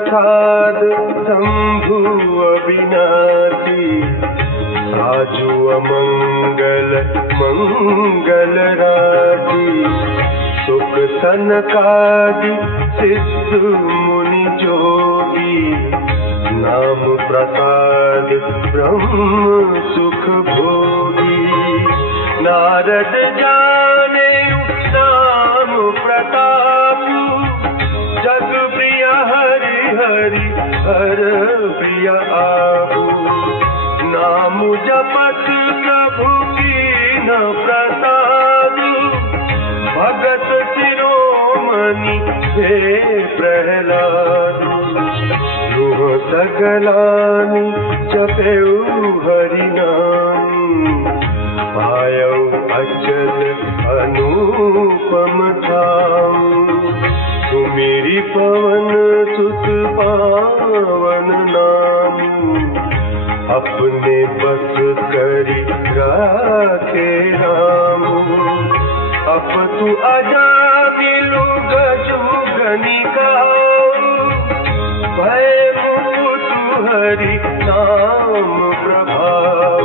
प्रसाद शंभु अविनाशी, साजु अमंगल मंगल राशि। सुख सनकादि सिद्ध मुनि जोगी, नाम प्रसाद ब्रह्म सुख भोगी। नारद जाने नाम प्रताप, जग प्रिय हरि हरि हर प्रिय आपु। नाम जपत प्रभु कीन प्रसाद, भगत शिरोमणि हे प्रहलाद। युह सकलानि जपेउ हरि नाम, पायौ अचल अनुपम धाम। सुमिरि पवन सुत पावन नाम, अपने बस करि राखे राम। अपतु अजामिलु गजु गनिकाओ, भय मुकुटु हरि नाम प्रभाव।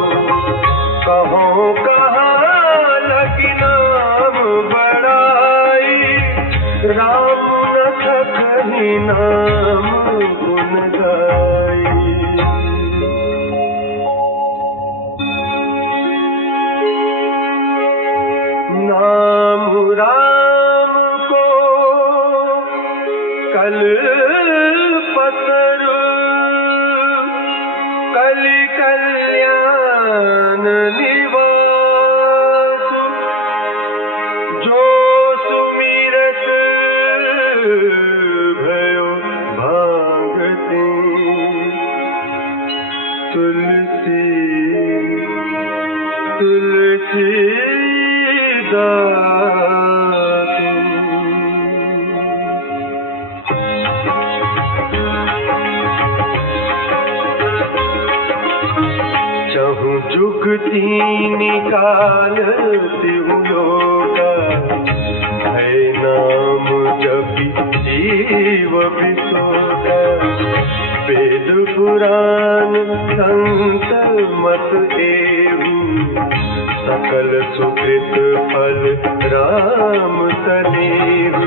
कहो कहाँ लगी नाम बड़ाई, राम न सकहि नाम गुण गाई। नाम राम को कल्पतरु, कलि कल्याण निवास। जो सुमिरत भयो भागति, तुलसी तुलसीदास। चहु जुग तीन काल तिहु योगा, है नाम जपि जीव बिसोगा। वेद पुराण संत मत एहु, सकल सुकृत फल राम तनेहु।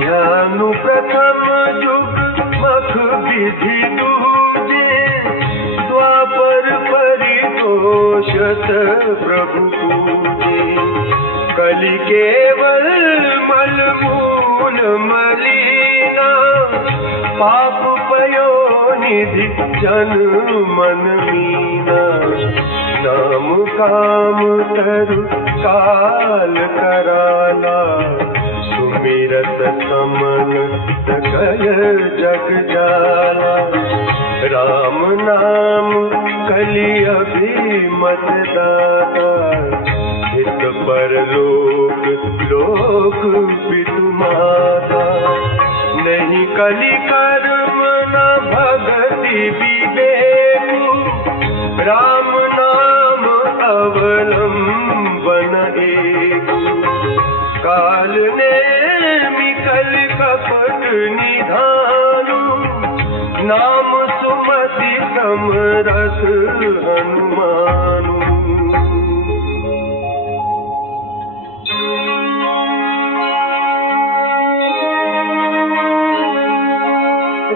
ज्ञानु प्रथम जुग मख विधि दूजे, द्वापर परितोषत प्रभु पूजे। कलि केवल मल मूल मलिना, पाप पयो निधि जन मन मीना। नाम काम तरु काल कराला, सुमिरत समन सकल जग जाला। राम नाम कलि अभिमत दाता, हित परलोक लोक पितु माता। नहीं कलि कर्म न भगति विवेकु, राम नाम अवलंबन एकु। काल नेमि कलि कपट निधानु, नाम सुमति समरथ हनुमानु।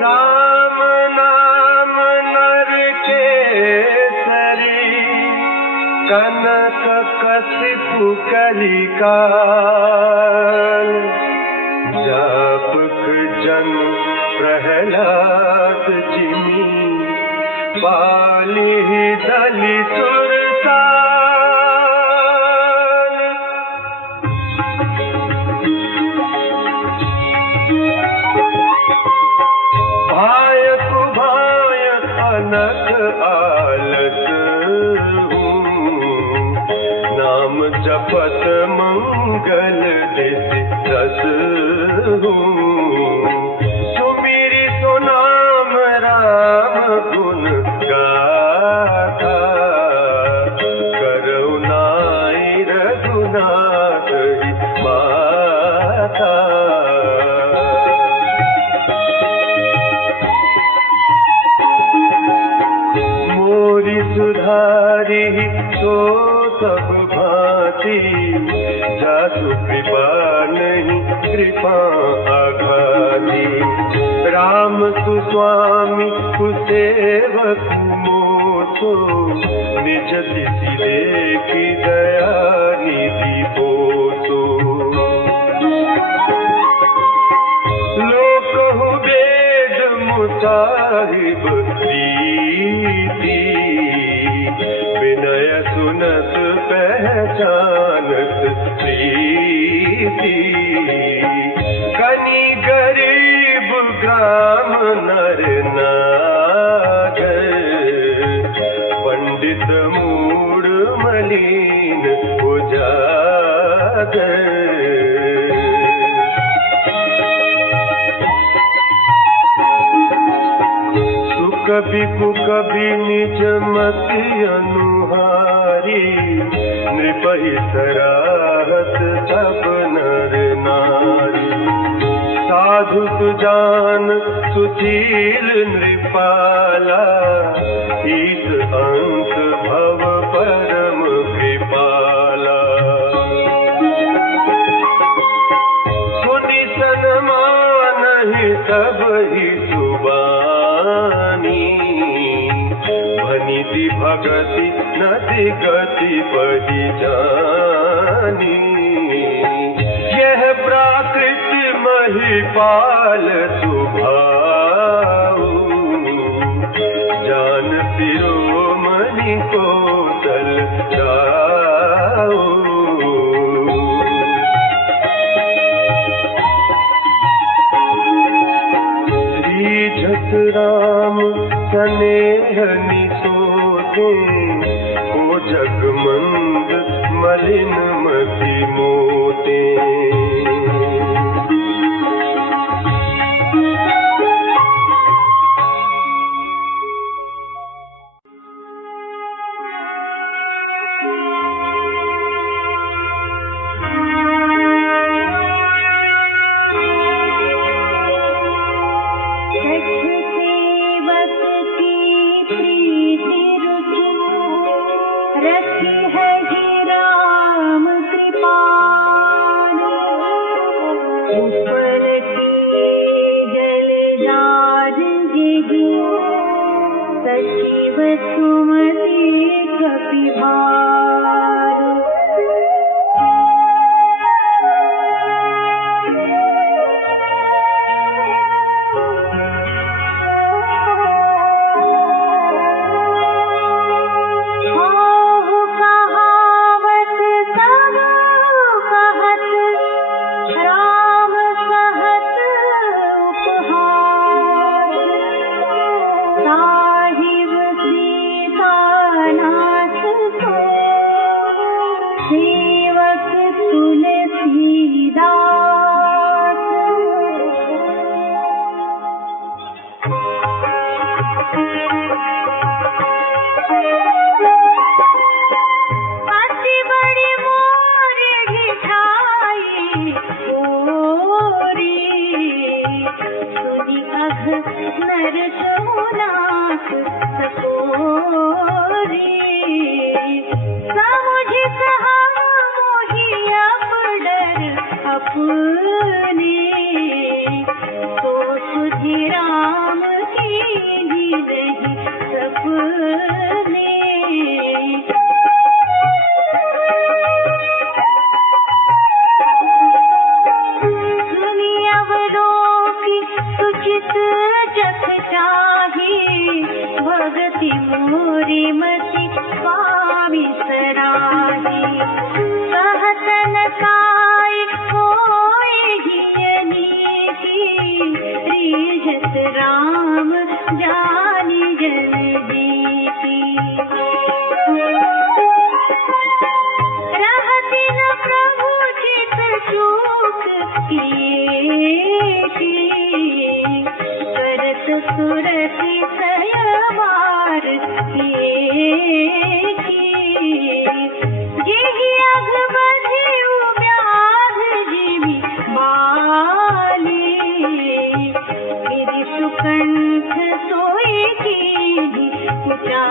राम नाम नर केसरी, कनक कसिपु कलिकाल। जापक जन प्रहलाद जिमि, पाली दलि सुरताल। भायकु भाय अनक आलस हूँ, नाम जपत मंगल दिसि रस हूँ। सुमिरि सो नाम राम गुण गाथा, करुणाई रघुनाथ माथा। ही तो सब भांति, जासु कृपा नहीं कृपा आघाती। राम सुस्वामी कुसेवक मोसो, निज तिथि देखी दया निधि पोसो। लोकहु वेद मुसाहिब प्रीति, विनय सुनत पहचानत प्रीति। कनी गरीब ग्राम नर नागर, पंडित मूढ़ मलिन उजागर। कभी कुकभी निज मति अनुहारी, नृपहि सराहत सब नर नारी। साधु सुजान सुशील नृपाला, ईस अंत भव परम कृपाला। सुनि सन्मानहि सबहि सुबानी, भनिति भगति नति गति बहि जानी। यह प्राकृत महिपाल सुभाऊ, जान शिरोमणि कौशल गाऊ। रीझत राम स्नेह निसोते, को जगमंद मलिन मति मोते। कंठ सोई की पुचाली।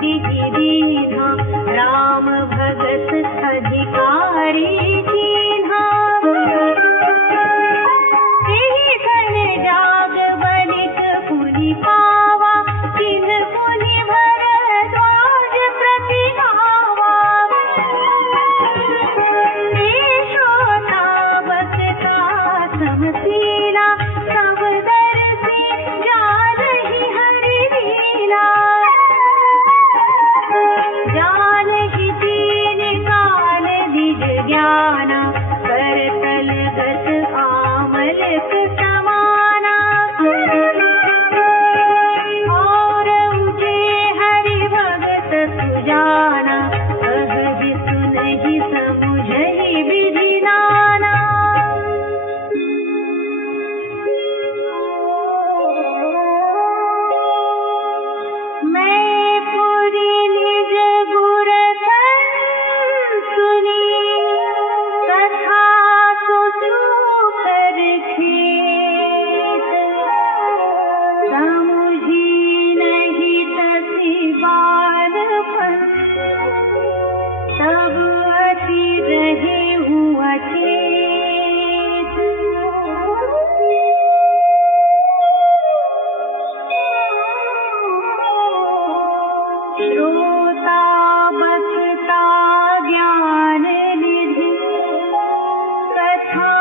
बिहि दीन्हा, राम भगत अधिकारी कीन्हा। एहि सन जाग बलिक पुनि पावा, तिन्ह पुनि भरद्वाज प्रति गावा। देशोतावकता समशीला, सब दर्शी जानहि हरि लीला। जानहि दीन काल निज ज्ञाना, करतल गत आमलक समाना। और ऊँचे हरि भगत सुजाना, कहहि सुनहि समुझहि विधि नाना। मैं पुरि निज गुर सुनी, कथा सुसूकर खेत। समुझी नहीं तति बालपन, तब अति रहेहूँ अचेत। श्रोता बक्ता ज्ञान निधि, कथा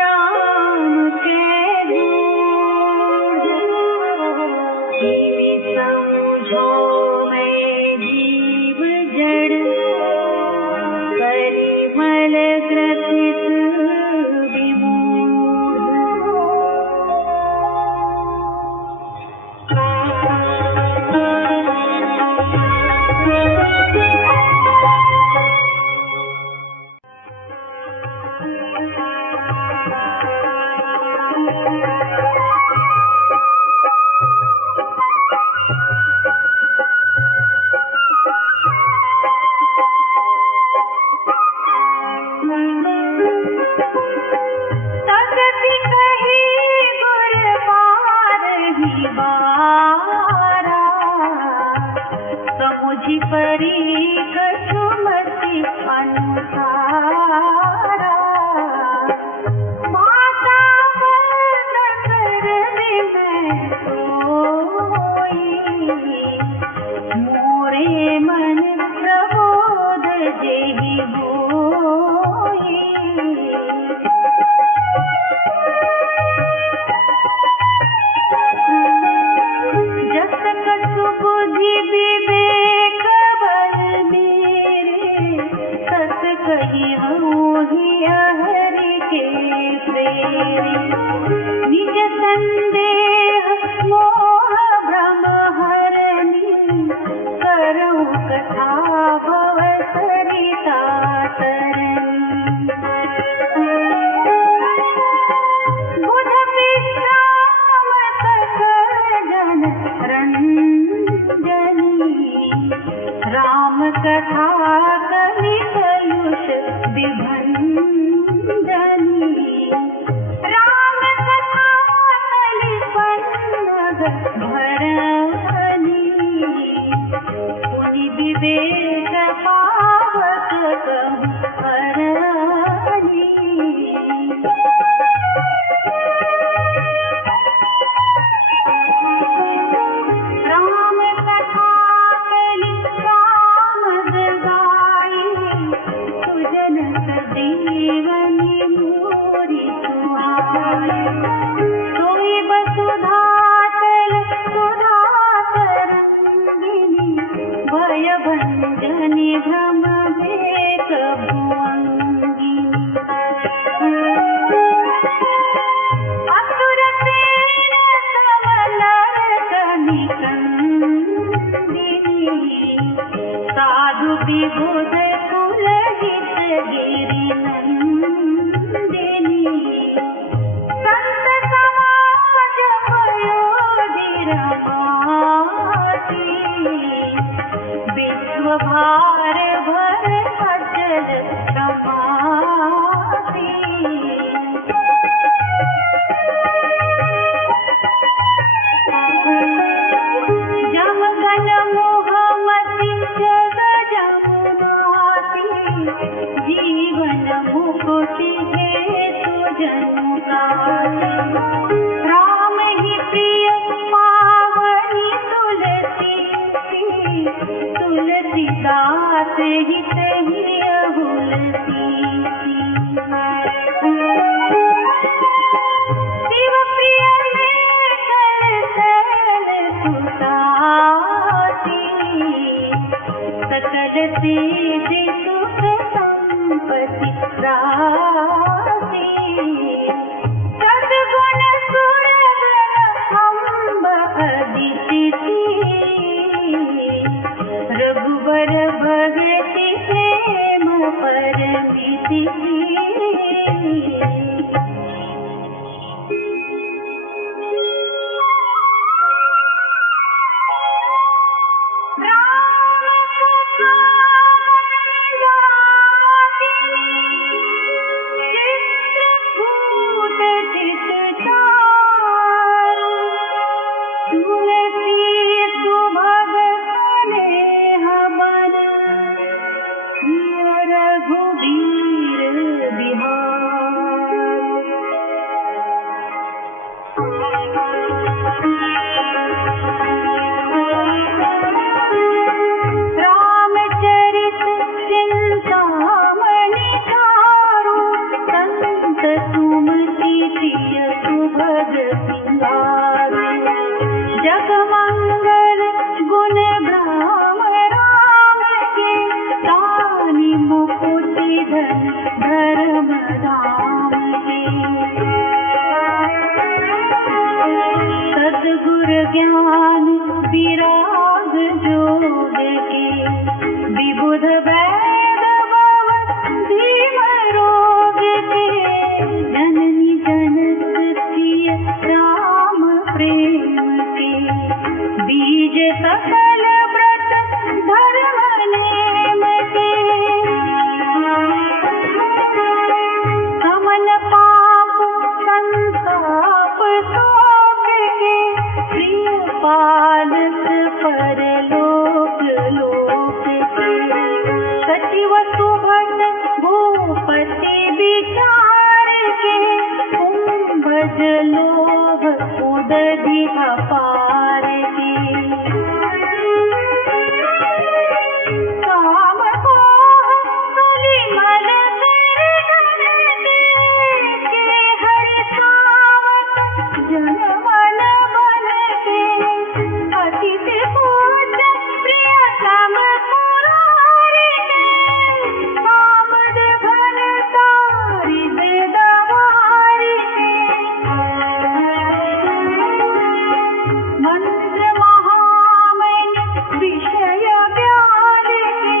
राम के गूढ़। इति समझो मैं जीव जड़, परिमल ग्रसित विमूढ़। तकति कही गुर बारही बारा, समुझि परी कछुमति अनुसारा। माता कर मैं सोई, मोरे मन प्रबोध जेहि होई। जस कछु बुद्धि विवेक बल मेरे, सत कहिहूँ हरि के प्रेरे। निज संदेह मोह भ्रम हरनी, करहु कथा भव सरिता तरनी। बुध विश्राम सकल जन रंजनी, राम कथा कलि कलुष विभंजनी। राम कथा कलि पन्नग भरनी, पुनि विवेक पावक कहूँ हरनी। राम कथा कलि रामद गाई, सुजन सजीवनी मोरी सुहाई। सोई बसुधा तल सुधा तरंगिनी, भय भंजनी भ्रम भेक भुअंगिनी। असुर सेन समलर कनिकंदिनी, साधु विबुध कुलहित गिरि नंदिनी। संत समाज पयोधिर माती, विश्व भार भर अचल समाती। जमगन मोहमति तुलसीदास हित ही अहुलसी शिव प्रिय में कल सुतासी सकल सिद्धि सुख संपत्ति राशि सद्गुण सुरगण अम्ब अदिति रघुबर भगति प्रेम परमिति ज्ञान विराग जोग के विबुध वैद भव धीम रोग के जननी जनक प्रिय राम प्रेम के बीज सकल व्रत धर्म नेम के समन पाप संताप शोक के प्रिय पालक परलोक लोक के सचिव सुभट भूपति विचार के कुंभज लोभ उदधि अपार के काम मोह कलिमल के हरि सावक जन मन बन के अतिथ पूज प्रियतम मुरारी के कामद घन तारि बेदवारी मंत्र महामन विषय व्याल के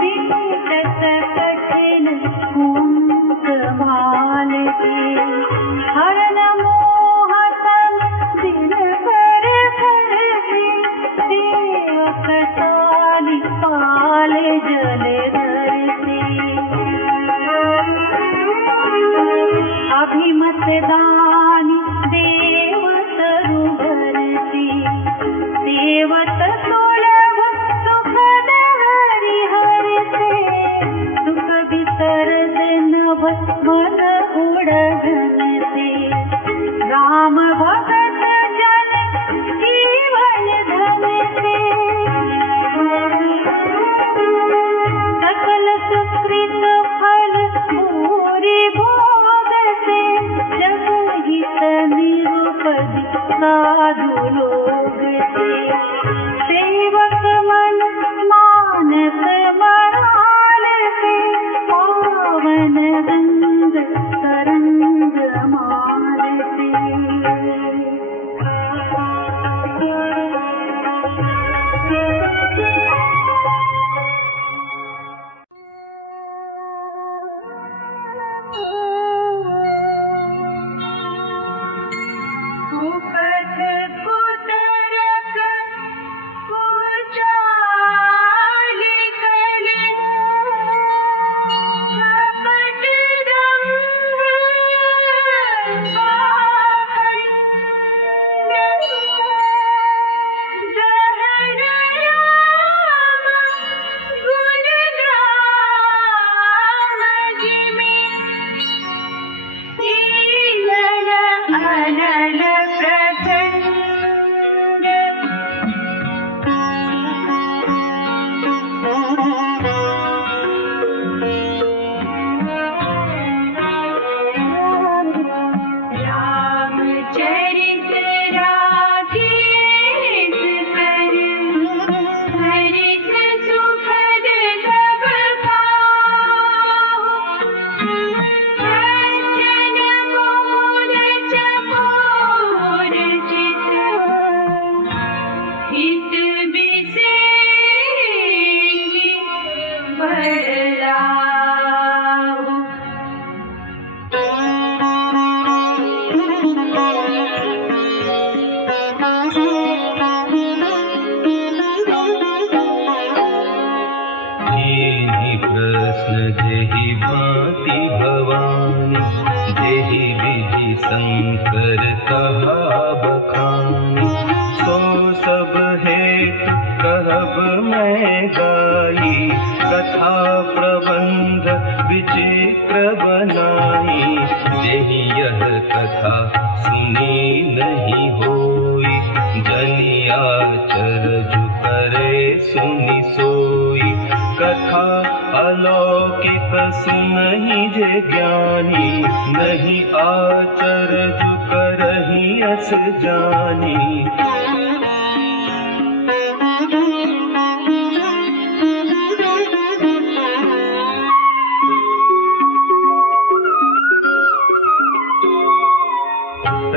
विकट कठिन कुंत भाल के हरण मोह तन दिन कर के सेवक साली पाल जल धर से अभिमत दानी देव सरोवर से सेवत सुलभ सुखद हरि से सुख विसरद नभ मन उड़न से राम भगत जन जीवन धन से सकल सुकृत फल पूरी भोग से जग हित निरुपद साधु लोग से सेवक मन मानस मराल से पावन गंग तरंग माल से उपज कुतल कृष्ण जेहि भांति भवानी, जेहि विधि शंकर कहा बखानी। सो सब हेतु कहब मैं गाई, कथा प्रबंध विचित्र बनाई। जेहि यह कथा सुनी नहीं होई, जनिया चरजु करे सुनि सोई। कथा अलौकिक सुनहि जे ज्ञानी, नहीं आचरजु करहि अस जानी।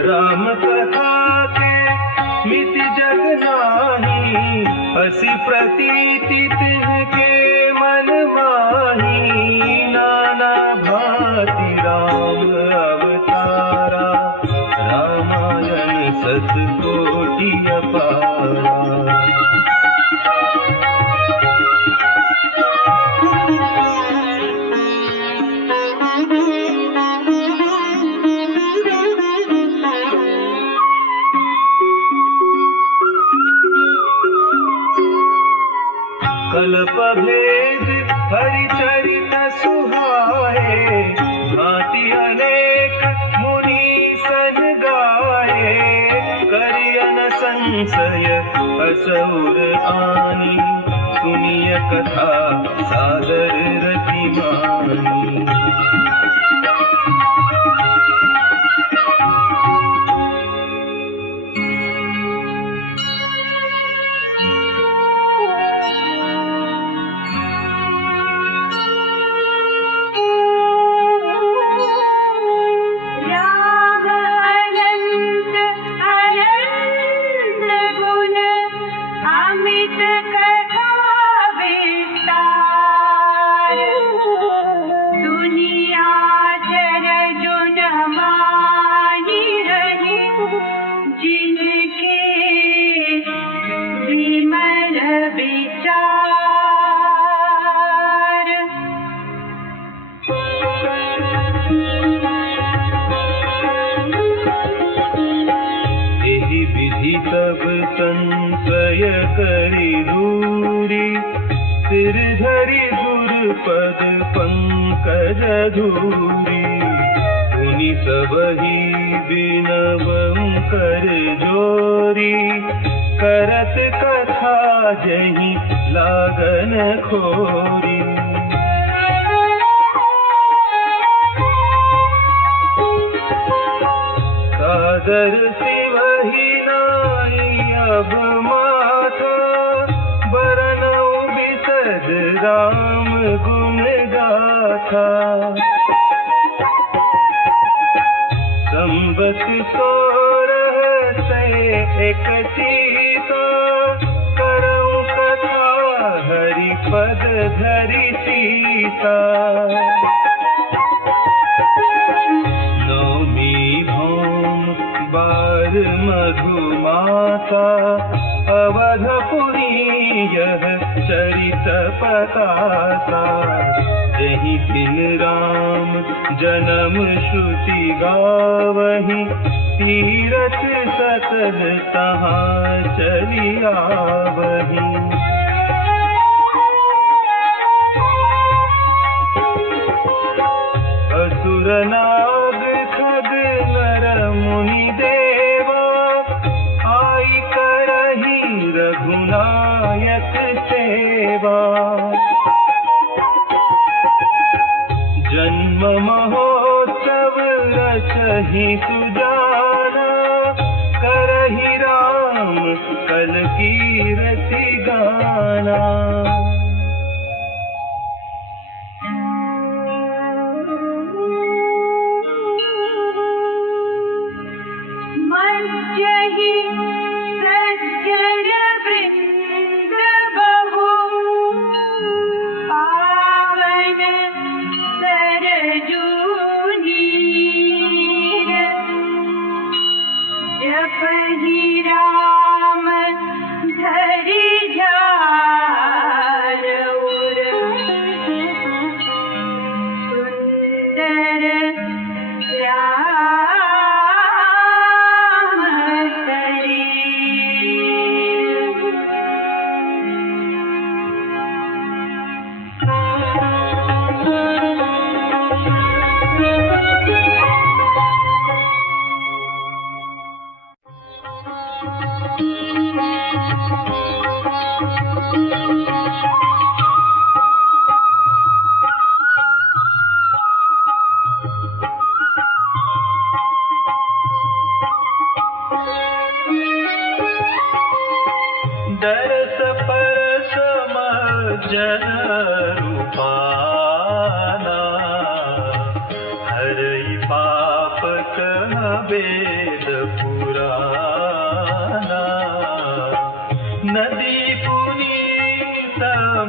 राम कथा के मिति जग नाही, हसी प्रतीति तिनके मन माही। नाना भांति राम अवतारा, रामायण सत कोटि अपारा। कल्प भेद हरि चरित सुहाए, भांति अनेक मुनि सन गाए। करियन संशय असुर आनी, सुनिय कथा सादर रति मानी। सब संशय करि दूरी, सिर धरि गुरुपद पंकज धूरी। पुनि सबहि बिनवं कर जोरी, करत कथा जहि लागन खोरी। सादर सिवहि अब माथा, बरनऊ बिसद राम गुण गाथा। संबत 16 31 करऊं कथा, हरि पद धरि सीता। नौमी भौम बार मधुमासा, अवधपुरी यह चरित पतासा। जहि दिन राम जन्म श्रुति गावहि, तीरथ सकल तहाँ चली आवहि। असुर नाग खग नर मुनि देवा, आई करहि रघुनायक सेवा। जन्म महोत्सव रचहि सुजाना, करहि राम कल कीरति गाना।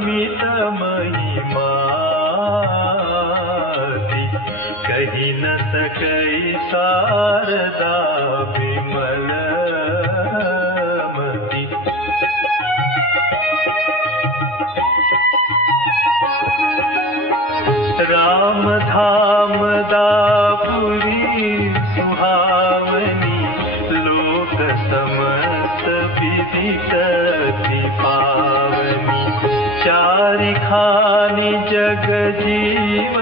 अमित महिमाति, कही न सकई शारदा विमलमति। राम धाम दापुरी सुहावनी, लोक समस्त विदितति पावनी। चारिखानि जग जीव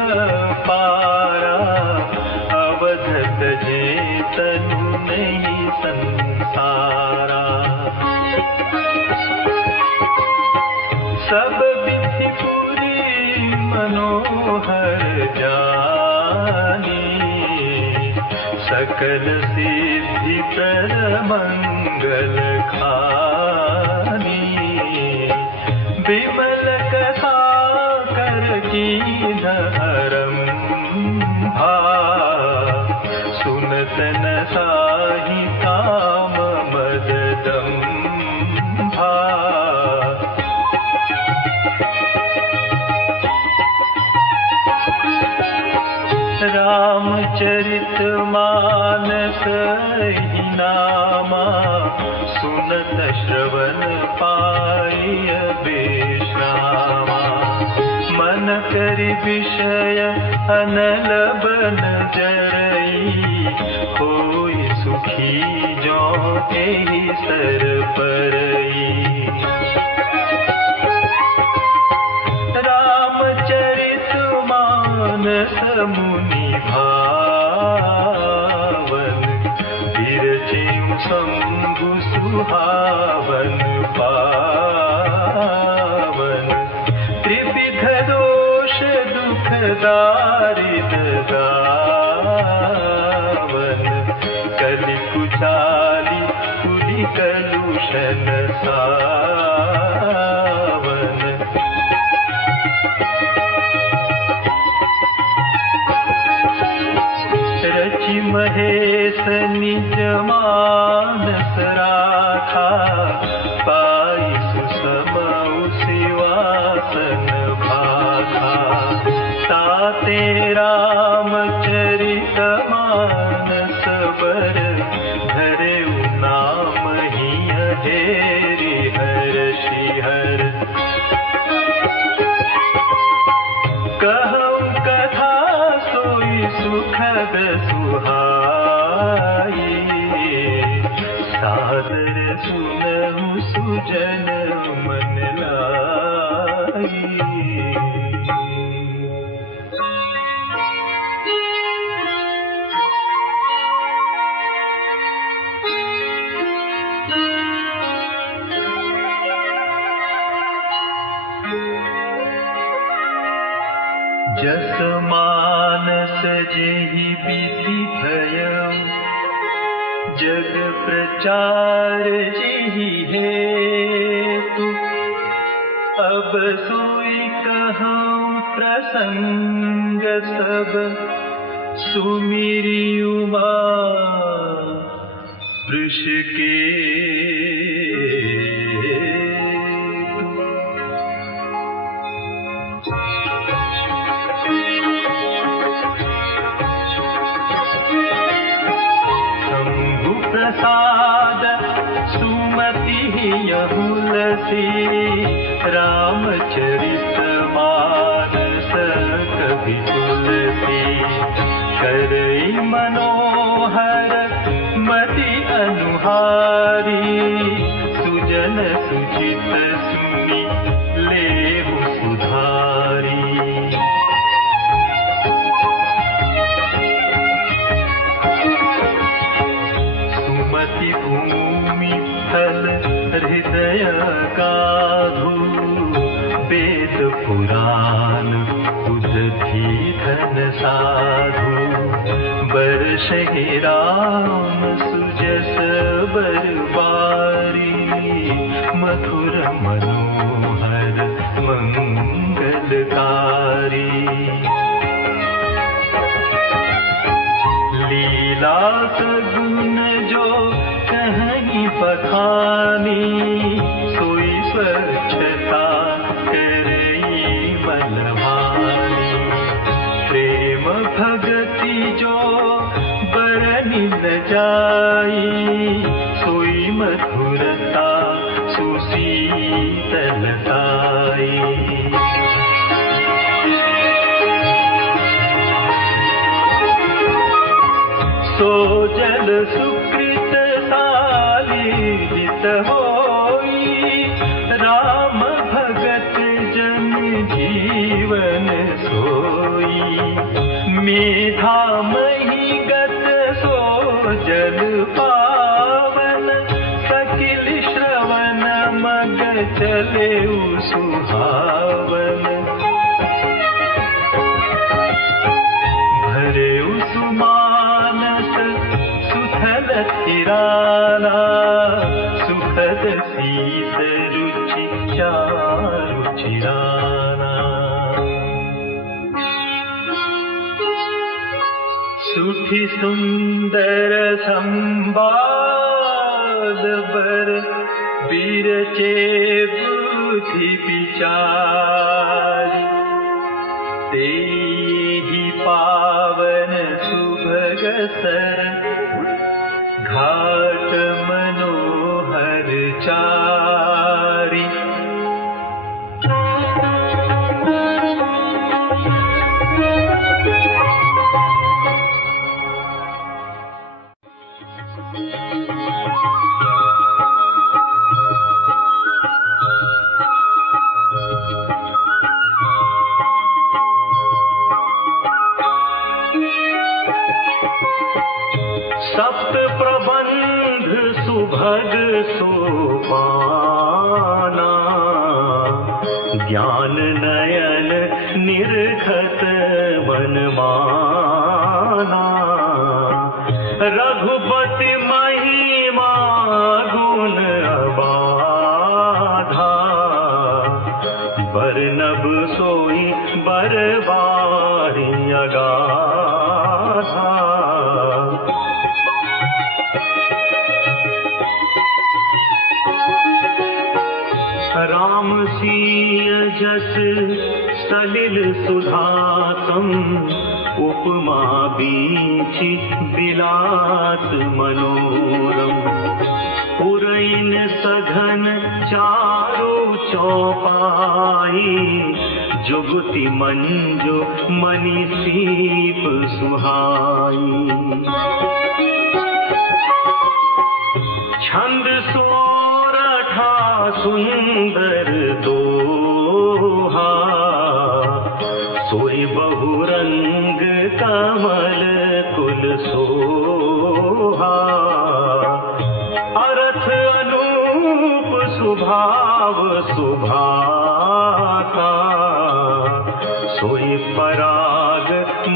पारा, अवध तजे तनु नहीं संसारा। सब विधि पूरी मनोहर जानी, सकल सिद्धि प्रद मंगल खानी। विमल कथा कर कीन आरंभा, सुनत न साहि काम मद दंभा। रामचरित मानस ही नामा, सुनत श्रवण पाय विश्रामा। मन करि विषय अनल बन जरई, होई सुखी जो एहि सर परई। रामचरित मानस मुनि भावन, बिरचेउ शंभु सुहावन पावन। त्रिविध दोष दुख दारिद्र गावन, कलि कुचाली कुलि कलुषन सावन। रचि महेश निज मानस राखा, पाई सुसमउ सिवासन भाखा। ताते रामचरित मानस बर, धरेउ नाम ही हेरि हर्षि हर। कहूँ कथा सोई सुखद सुहाई, सादर सुनहु सुजन मन लाई। जस मानस जेहि विधि भयउ, जग प्रचार जेहि हेतु। अब सोई कहूँ प्रसंग सब, सुमिरि उमा वृषकेतु। शंभु प्रसाद सुमति यहुलसी, रामचरित मानस कवि तुलसी। करई मनोहर मति अनुहारी, सुजन सुचित सुनि लेहु सुधारी। सुमति भूमि स्थल हृदय गाधु, वेद पुराण उदधि धन साधु। बरसहि राम सुजस बरबारी, मधुर मनोहर मंगलकारी। लीला सगुन जो बखानी सोई स्वच्छता करे रचाई सोई मधुरता सुशीतलताई। सो जल सुकृत साली हित होई राम भगत जन जीवन सोई। मेधा मही गत सो जल पावन सकिल श्रवण मग चले सुहावन। भरे सुमानस सुथल थिराना सुखद शीत रुचि चारु चिराना। सुठी सुंदर संवाद बर बिरचे बुद्धि विचारी। तेहि पावन सुभग सर घाट मनोहर चारी। सप्त प्रबंध सुभग सोपाना ज्ञान नयन निर्खत वनमाना। रघुपति महिमा गुण अबाधा बरनब सोई बरबारी अगाधा। राम सीय जस सलिल सुधासम उपमा बीछि बिलास मनोरम। पुरैन सघन चारु चौपाई जुगति मंजु मनि सीप सुहाई। छंद सोरठा सुंदर दोहा सोई बहुरंग कमल कुल सोहा। अर्थ अनूप सुभाव सुभाता सोई पराग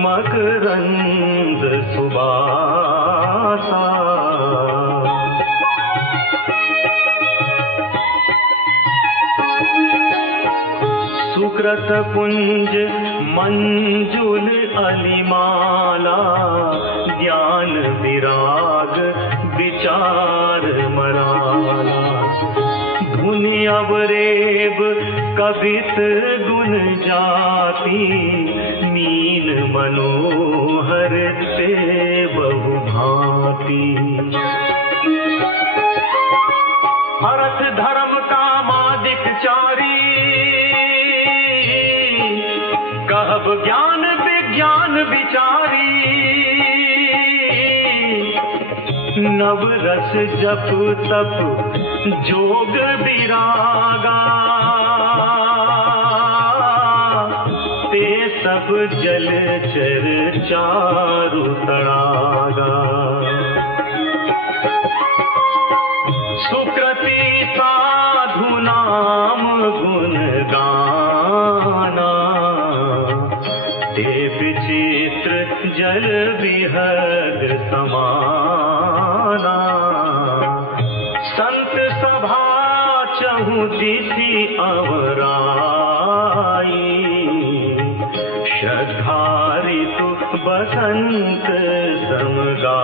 मकरंद सुबासा। सुकृत पुंज मंजुल अलिमाला ज्ञान विराग विचार मराला। धुनि अवरेब कवित गुण जाति नील मनोहर ते बहुभांति। अर्थ धर्म कामादिक चारी कहब ज्ञान विज्ञान विचारी। नव रस जप तप जोग विरागा ते सब जल चर चारु तड़ागा। सुकृति साधु नाम गुण गाना ते विचित्र जल विहग समाना। संत सभा चहु दिशि अवराई श्रद्धा ऋतु बसंत समगाई।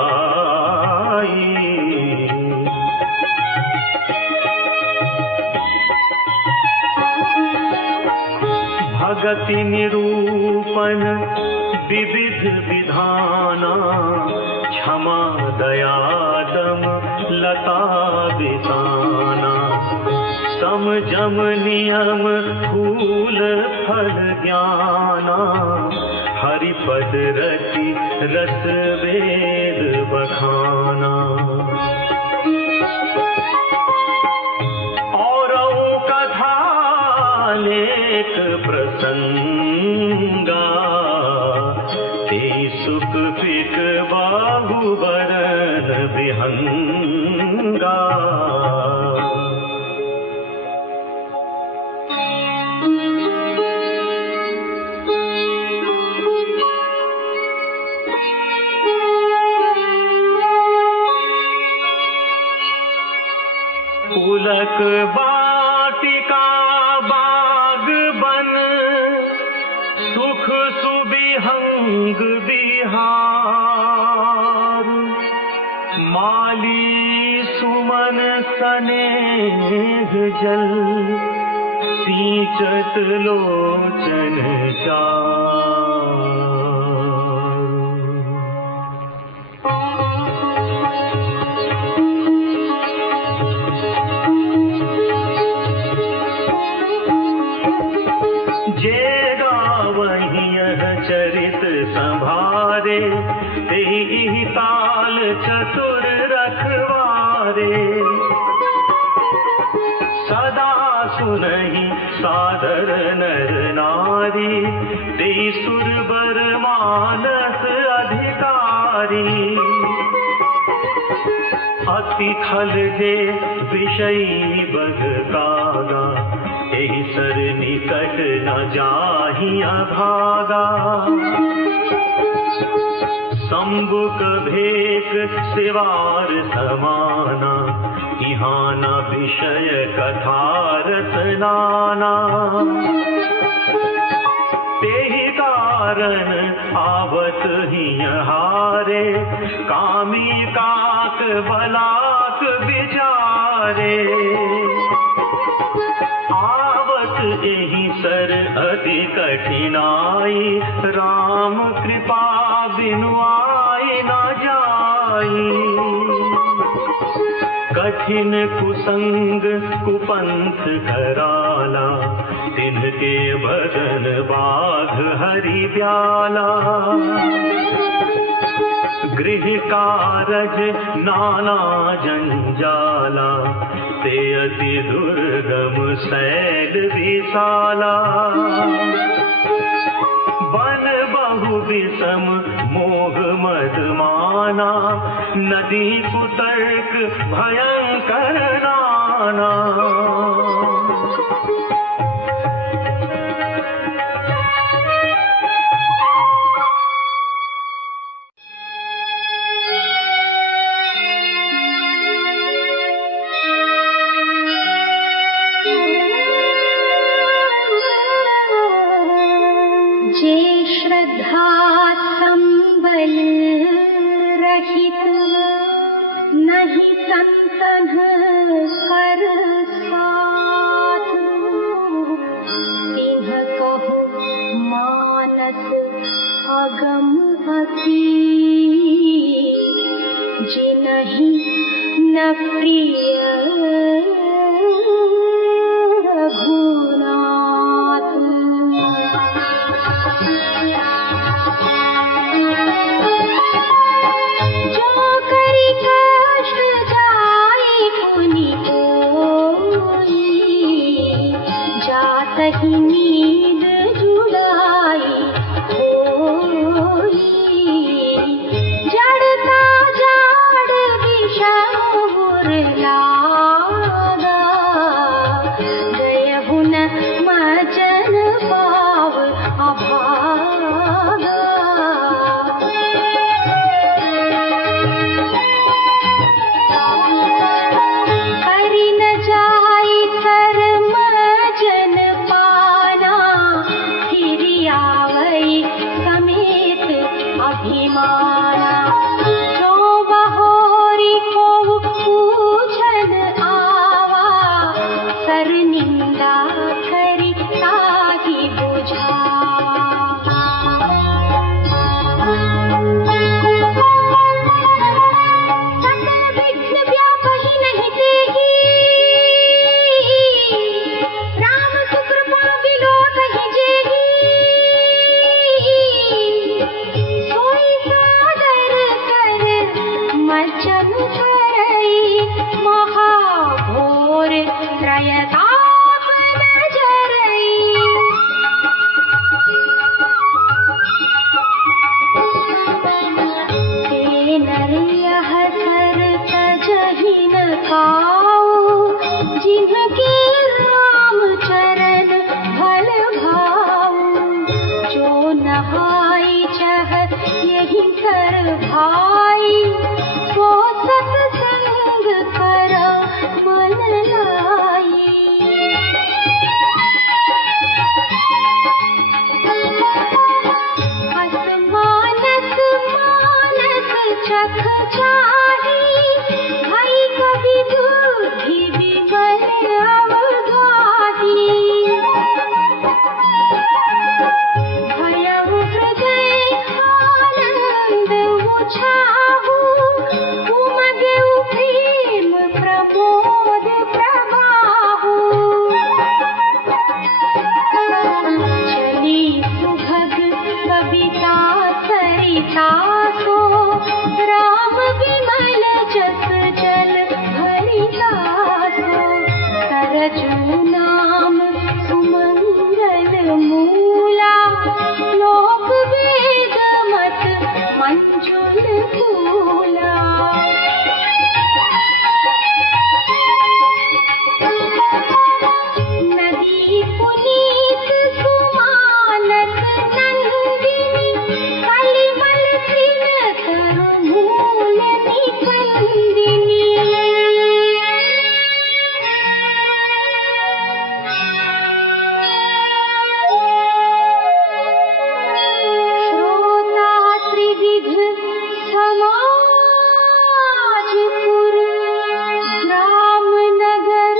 भगति निरूपण विविध विधाना क्षमा दया दम लता बिताना सम जम नियम फूल फल ज्ञाना हरिपद रति रस वेद बखाना और कथा अनेक प्रसंगा ते सुख फिक बाहु बरन विहंगा पुलक बाटिका बाग बन सुख सुबिहंग बिहार माली सुमन स्नेह जल सींचत लोचन चार चरित संभारे तेहि ताल चतुर रखवारे सदा सुनहि सादर नर नारी ते सुरबर मानस अधिकारी अति खल जे विषयी बग कागा एहि सर निकट न जाहि अभागा संबुक भेक सिवार समाना इहाँ न विषय कथा रसनाना तेहि कारण आवत ही हारे कामी काक बलाक विचारे एहि सर अति कठिनाई राम कृपा बिनु आई न जाई कठिन कुसंग कुपंथ कराला तिनके भजन बाघ हरि ब्याला गृह कारज नाना जंजाला ते अति दुर्गम शैल विशाला बन बहु विषम मोह मद माना नदी कुतर्क भयंकर नाना जड़ता जाड़ विषम जो नहाई चह यही कर भाई, वो सत्संग कर मन लाई। मानस चख चाही, भई कभी बुद्धि विमल अवगाही। भयउ हृदय आनंद उछाहु, उमगेउ प्रेम प्रमोद प्रवाहु। चली सुभग कविता सरिता सो, राम विमल जस जल भरिता सो। सरजू नाम सुमंगल मूला, लोक वेद मत मंजुल फूला। नदी पुनीत सुमानस नंदिनी, कलिमल तृण तरु मूल निकंदिनी। श्रोता त्रिविध समाजपुर, ग्राम नगर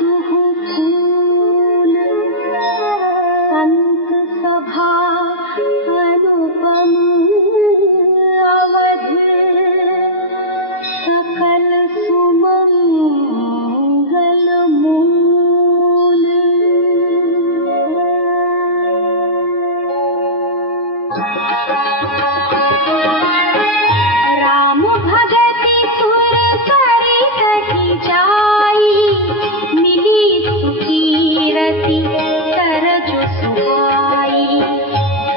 दुहु फूल। संत सभा अनुपम अवध, सकल सुमंगल मूल। राम भगति सुर करि कहि जाई, मिली सुकीरति सरजु सुहाई।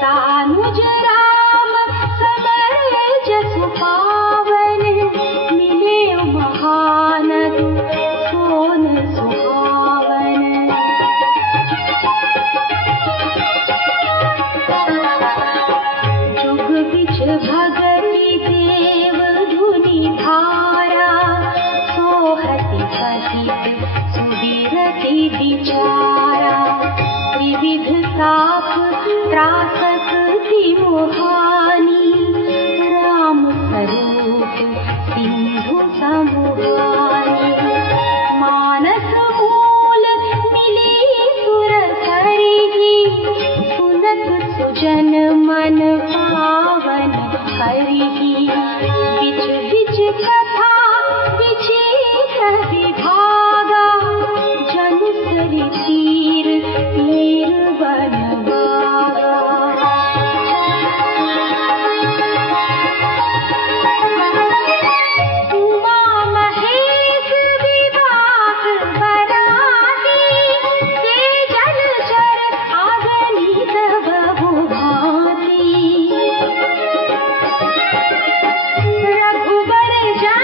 सानुज राम समर जसु पावन, मिले महानद सोन सुहावन। जुग बिच भगति देव धुनि धारा, सोहति सहित सुबिरति विचारा। त्रिविध ताप त्रासक तिमुहानी, राम स्वरूप सिंधु समुहानी। मानस मूल मिली सुर सरिही, सुनत सुजन मन पावन हरिही। बिच बिच कथा विचित्र विभागा, जनु सरि तीर तीर बन बागा। उमा महेश विवाह बराही, के जलचर अगणित बहु भांति। रघुबर जा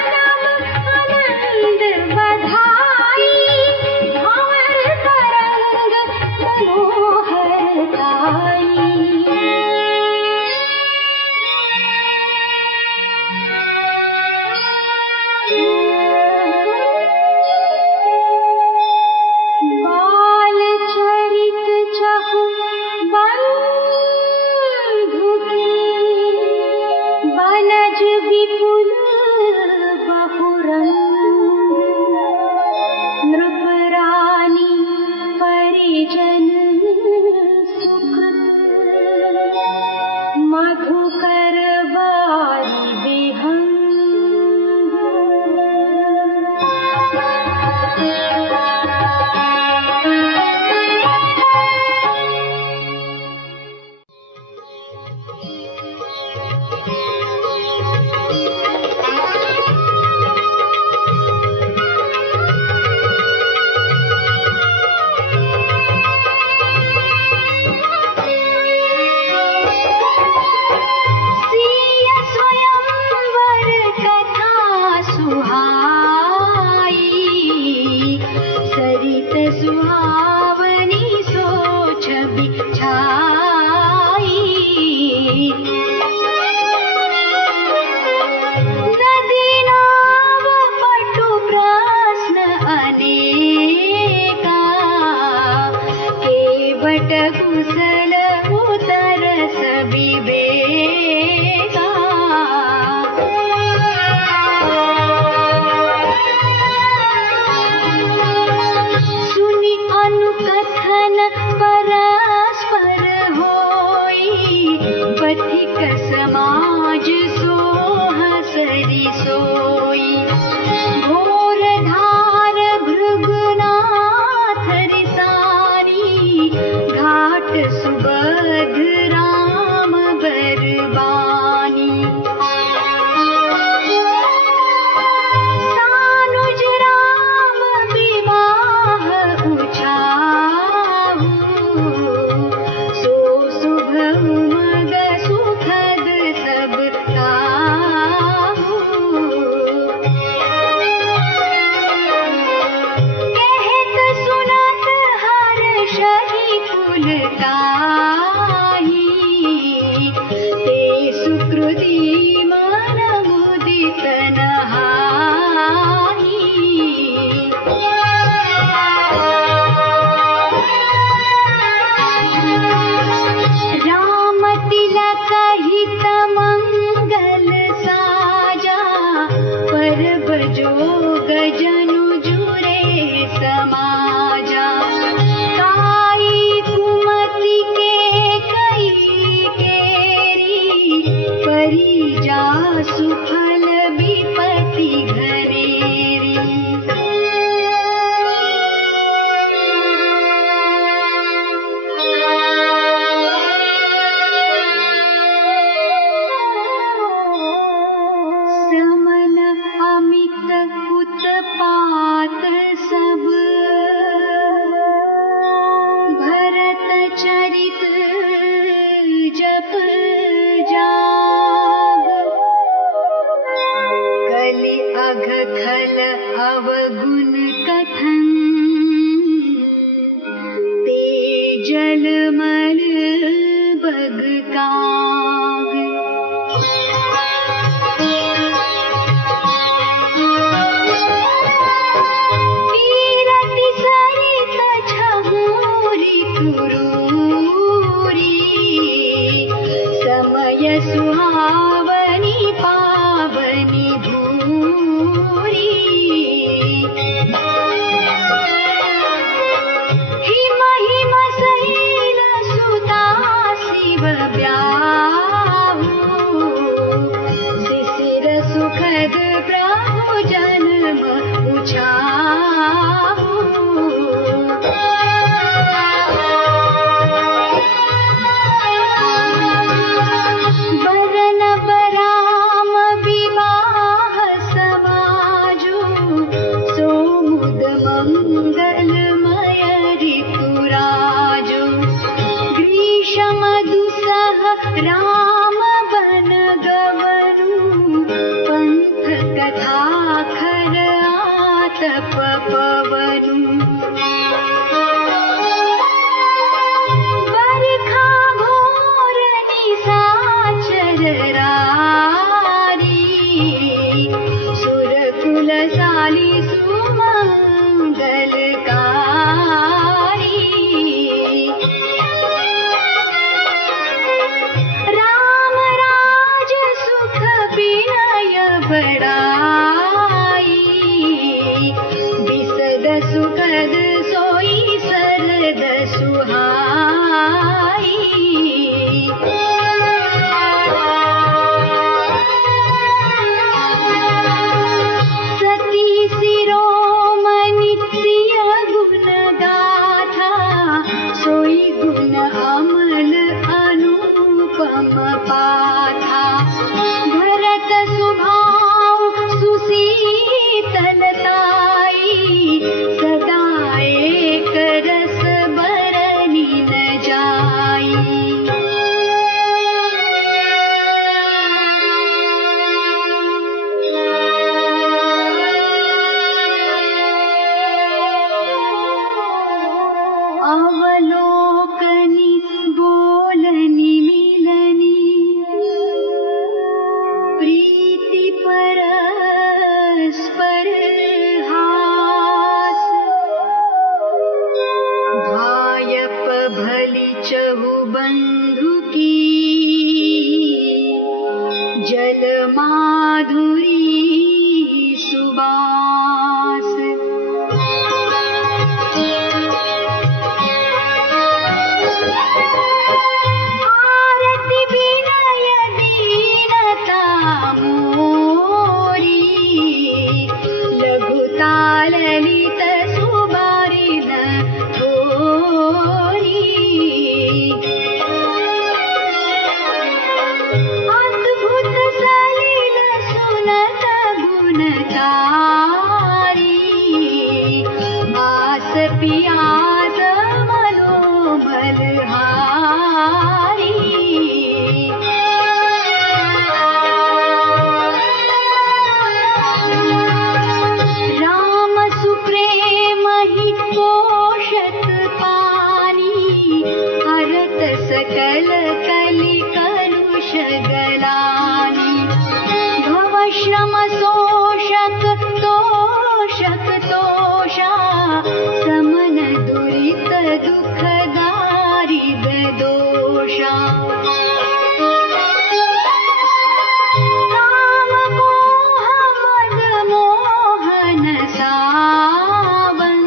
कुशल उतर सभी बेगा। सुनि अनुकथन परस्पर होई, पथिक समाज सोह सरि सोई। घोर धार भृगुनाथ रिसारी, घाट सुबध राम बरबानी। सानुज राम विवाह उछाहु, सो शुभ उमग सुखद सब काहू। कहत सुनत हर्षहि कुल काही, ते सुकृति मन मुदित नहाई। राम तिलक हित मंगल साजा, परब जोग जनु जुरे समाजा। काई कुमति के कई केरी, परी जासु फल विपति घनेरी। समन अमित उत्पात सब, भरत चरित जप जाग। कलि अघ खल अवगुण कथन, ते जलमल बग काग। कीरति सरित छहूरि कुरूरी, समय सुहावनी पावनी भूरी। हिम हिम सैल सुता शिव ब्याहु, शिशिर सुखद प्रभु जन्म उछाहु। बरन बराम विवाह समाजु, सोमुद मंगलमय ऋतुराजु। ग्रीष्म दुसह राम बन गवनु, पंथ कथा खर आतप पवनु। बरखा घोर निशाचर रारी, सुरकुल साली सुमंगलकारी। राम कहु बंधु की जल माधुरी सुबास। आरती विनय दीनता मोरी लघुता ललित सुबारिन थोरी। अद्भुत सलिल सुनत गुणकारी मास पियास मनोमल हारी। राम सुप्रेम ही पोषक पानी हरत सकल कलि कलुष गलानी। भव श्रम शोषक तोषक तोषा समन दुरित दुख दारिद्र दोषा। राम मोह मद मोहन सावन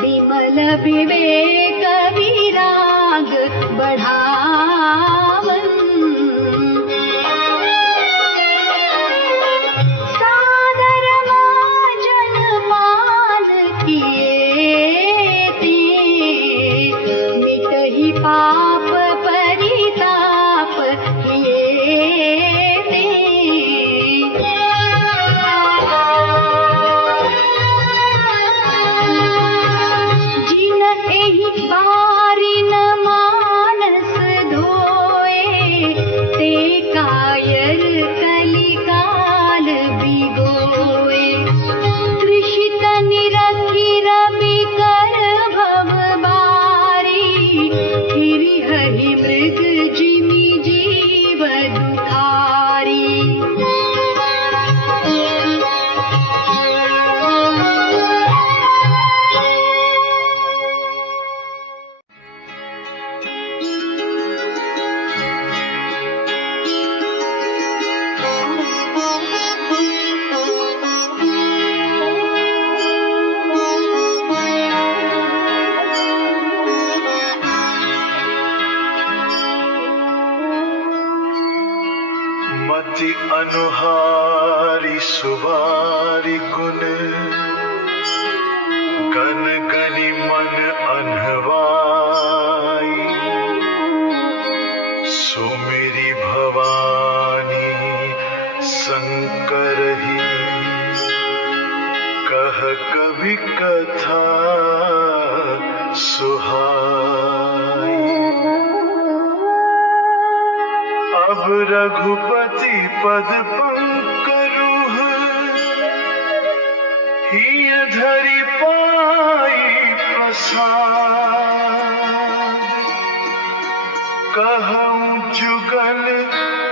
विमल विवेक विराग बढ़ावन। सादर माजन मान किए ते मिटहि पाप परिताप किए ते। जिन एहि बारिन मानस धोए ते कायर कलिकाल बिगोए। तृषित निरखि रवि कर भव बारी फिरि हरि मृग जिमि जीव दुखारी। मति अनुहारी सुवारी गुण गन गनि मन अनहवाई। सुमिरि भवानी शंकर ही कह कवि कथा सुहाई। अब रघुपति पद पंकरुह हिय धरि पाई प्रसाद। कहऊँ जुगल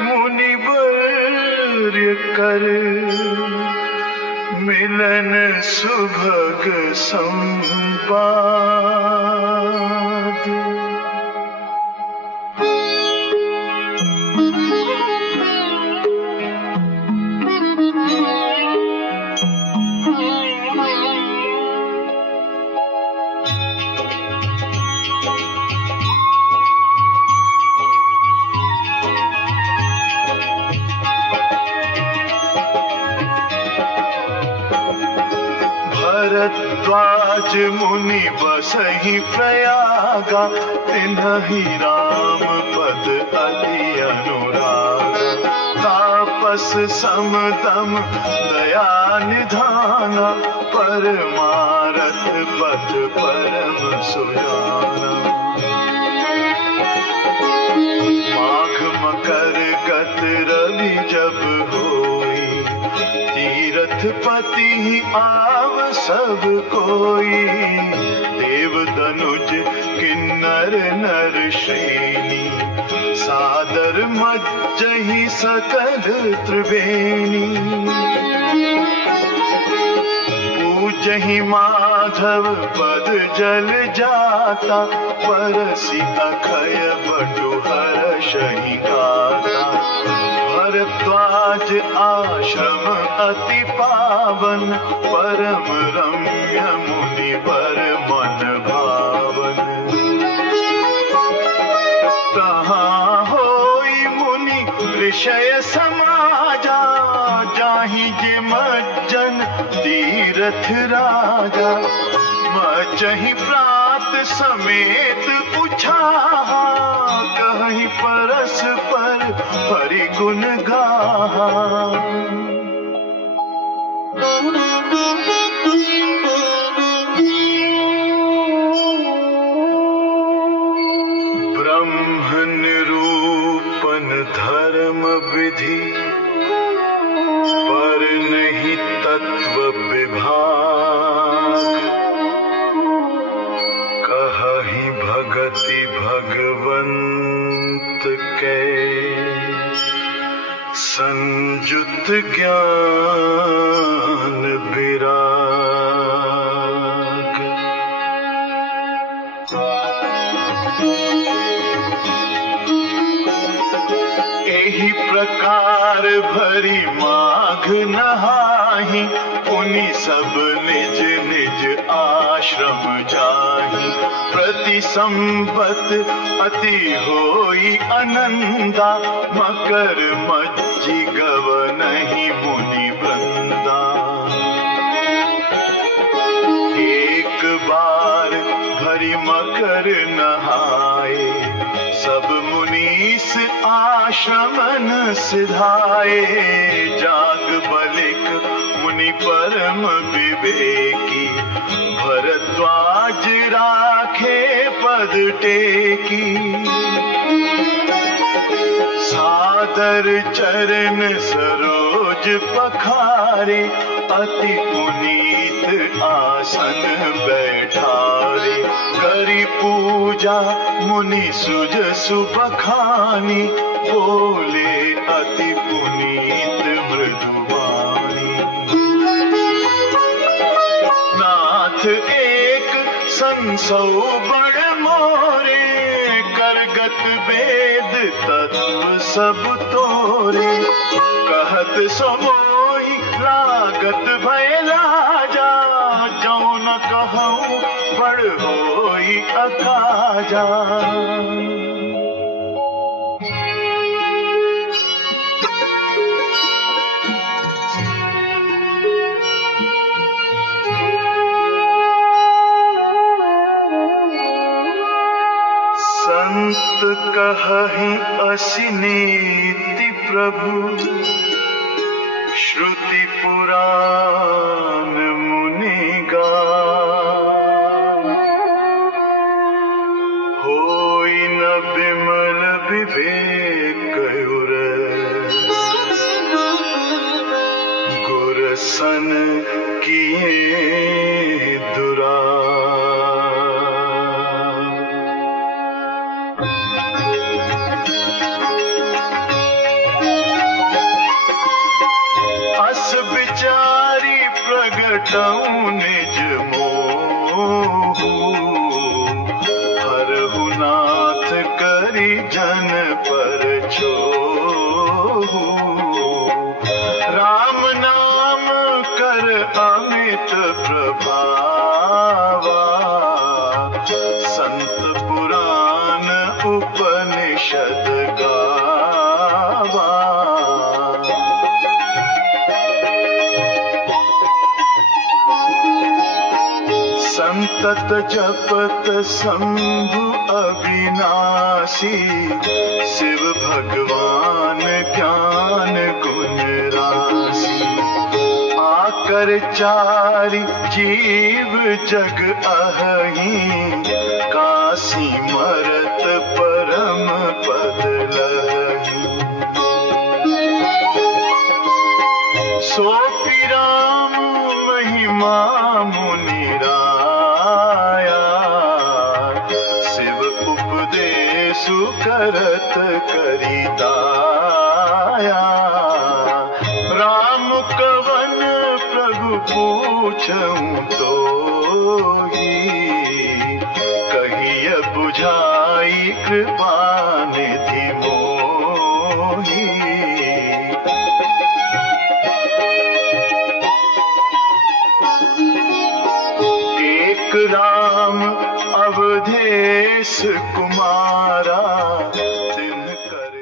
मुनिवर्य कर मिलन सुभग संवाद। भरद्वाज मुनि बसहि प्रयागा तिन्हि राम पद अति अनुरागा। तापस समदम दया निधाना परमारथ पद परम सुजाना। माघ मकर गत रवि जब होई तीरथ पति आव सब कोई। देव दनुज किन्नर नर श्रेणी सादर मज्जहि सकल त्रिवेणी। जही माधव पद जल जाता, परसी अखय बटु हर्षहि गाता। भरद्वाज आश्रम अति पावन, परम रम्य मुनि वर मन भावन। कहाँ होई मुनि ऋषय समाजा, जाहि जे मज्जन तीरथ राजा। मचहि प्रात समेत उछाहा, कहि परस्पर हरि गुण गाहा। ब्रह्म निरूपण धर्म विधि, पर नहीं तत्व विभाग। कहि भगति भगवंत के, संजुत ज्ञान विराग। एहि प्रकार भरी माघ नहाहि, पुनि सब निज निज आश्रम जाहि। प्रति संवत अति होई अनंदा, मकर मज्जि गवनहि मुनि वृंदा। एक बार भरी मकर नहाए, सब मुनीस आश्रमन सिधाए। जाग बलिक मुनि परम विवेकी, भरद्वाज राखे पद टेकी। सादर चरण सरोज पखारे, अति पुनीत आसन बैठारे। करी पूजा मुनि सुजसु बखानी, बोले अति पुनीत मृदुवाणी। नाथ एक संसौ बड़ मोरे, करगत वेद तत्व सब तोरे। कहत सो मोहि लागत भय लाजा, जौं न कहूँ बड़ होई अकाजा। संत कहहि असि नीति प्रभु, श्रुति पुराण मुनि गान। होई न विमल विवेक उर, गुर सन किए दुरा। प्रगटऊ निज मोह, हरहु नाथ करि जन पर छोहु। राम नाम कर अमित प्रभावा, संत पुराण उपनिषद गावा। संतत जपत शंभु अविनाशी, शिव भगवान ज्ञान गुण राशि। आकर चारि जीव जग अहि, काशी मरत परम पद लहि। सो राम महिमा मुनि राया, शिव उपदेशु करत करि दाया। राम कवन प्रभु पूछ पूछूं तो ही कहिय बुझाई कृपा निधि मोही। एक राम अवधेश कुमारा तिन्ह कर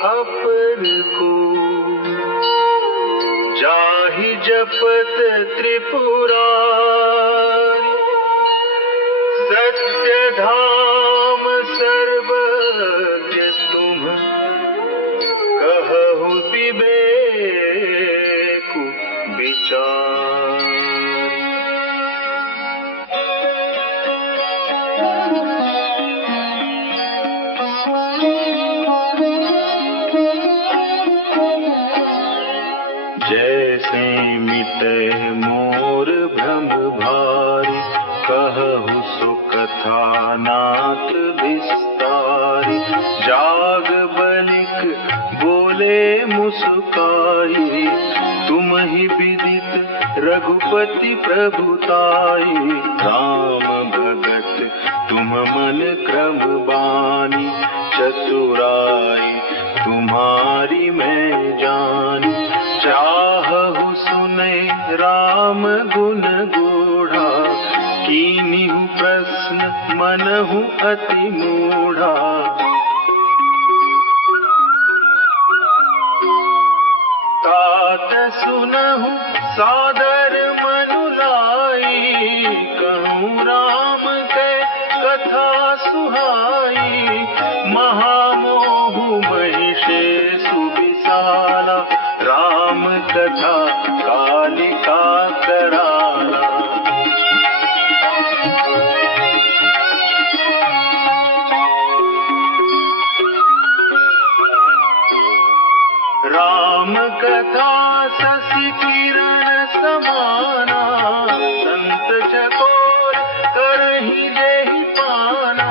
अपर को जाहि जपत त्रिपुरारी सत्य धाम सर्वज्ञ तुम कहु विवेकु विचार। जैसे मिटे मोर भ्रम भारी कहु सुकथा नाथ विस्तारी। जाग बलिक बोले मुस्काई तुम ही विदित रघुपति प्रभुताई। राम भगत तुम मन क्रम बानी चतुराई तुम्हारी मैं जानी। चाहु सुने राम गुण गूढ़ा कीन्हु प्रश्न मनहु अति मूढ़ा। तात सुनहु सादर मनु लाई कहूँ राम के कथा सुहाई। महामोहु महिषे सुविशाला राम कथा कालिका कराला। राम कथा शशि किरण समाना संत चकोर करहि जेहि पाना।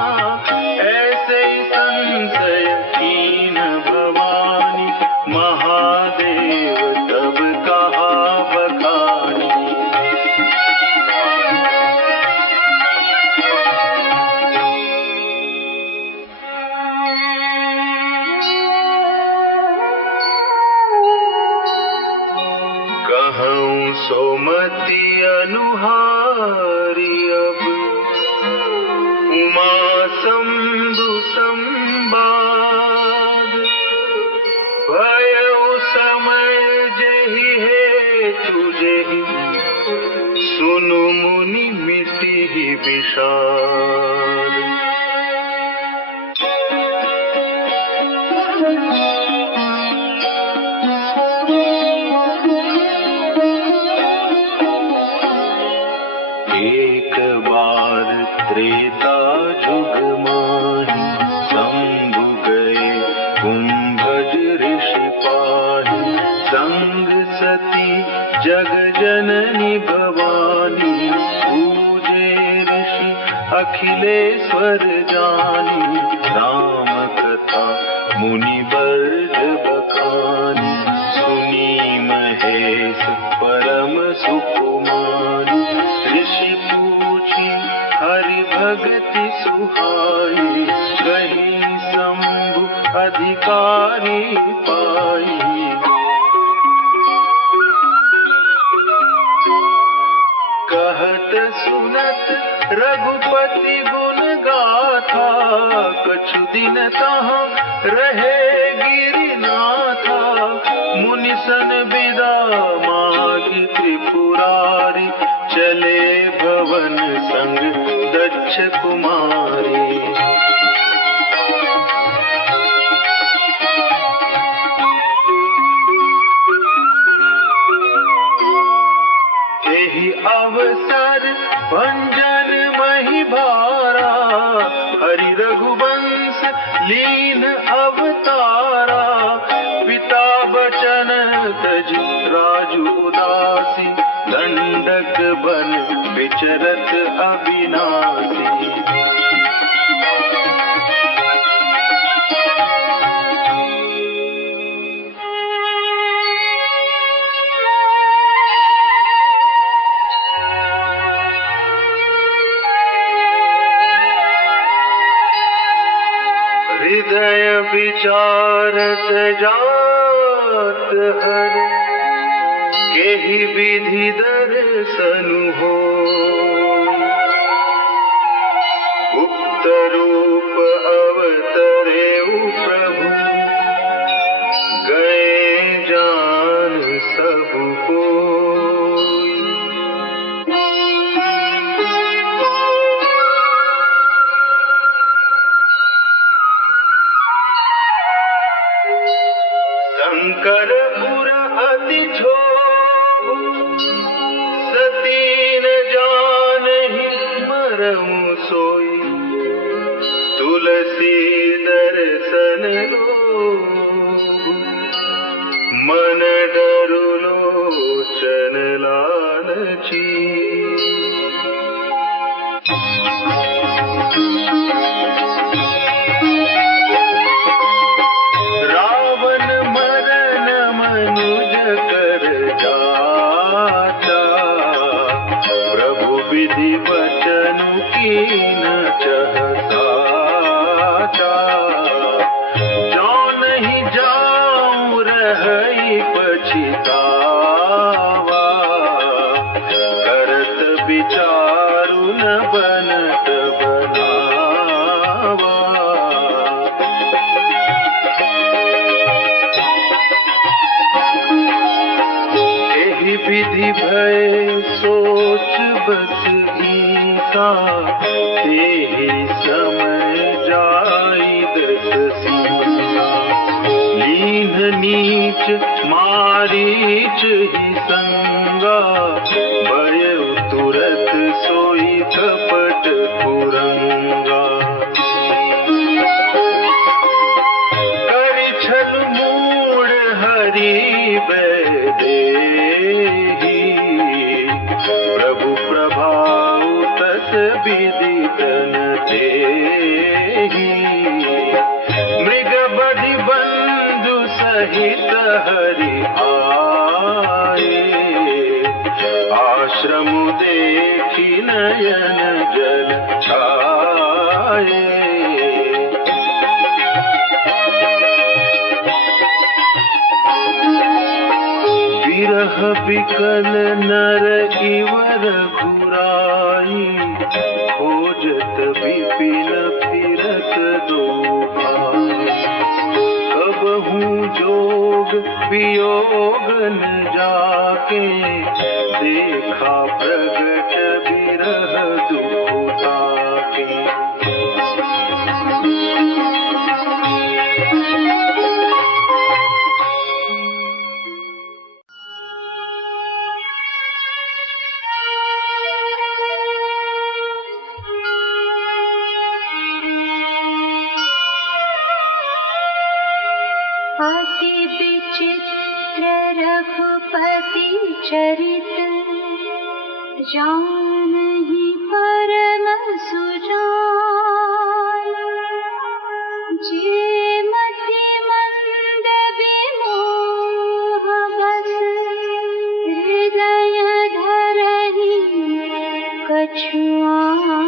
ऐसे संशय कीन भवानी महादेव तब कहा बखानी। कहूँ सोमति अनुहारी अब उमा शंभु संवाद। भयउ समय जेहि हेतु जेहि सुनु मुनि मिटिहि विषाद। एक बार त्रेता जुग माही शंभु गए कुंभज ऋषि पाही। संग सती जग जननी भवानी पूजे ऋषि अखिलेश्वर जानी। राम कथा मुनि बर्ध बखानी सुनी महेश परम सुकुमारी। ऋषि पूछी हरि भगति सुहाई कही शंभु अधिकारी पाई। कहत सुनत रघुपति गुण गाथा कछु दिन तहाँ रहे गिरिनाथा। मुनि सन विदा कुमारी। यही अवसर भंजन मही भारा, हरि रघुवंश लीन अवतारा। पिता बचन तजि राजु उदासी, दंडक बन विचरत अविनाशी। हृदय विचारत जात हर, केहि विधि दर्शनु हो। गुप्त रूप अवतरेउ प्रभु, गए जान सब कोई। शंकर पुर अति छोभु, सती न जानहि मरमु सोई। तुलसी दर्शन लोभु, मन डरु लोचन लालची। विधि वचनु कीन चहसाचा, जो नहीं जाऊं रहई पछितावा। करत विचारु न बनत बनावा। एहि विधि भय सोच बस ईसा, तेहि समय जाई दस सीसा। लीन नीच मारीच ही संगा, भयउ तुरत सोई कपट कुरंगा। करि छल मूढ़ हरि बैदेही, प्रभु प्रभाव तस विदित न तेहि। मृग बधि बंधु सहित हरि आए, आश्रम देखि नयन जल छाए। विरह विकल नर इवर घुराई, खोजत विपिन फिरत दो भाई। कबहू जोग वियोग न जाके, देखा प्रगट विरह दुख ताके। अति विचित्र रघुपति चरित, जानहि परम सुजान। जे मति मंद विमोह बस, हृदय धरहि कछुआन।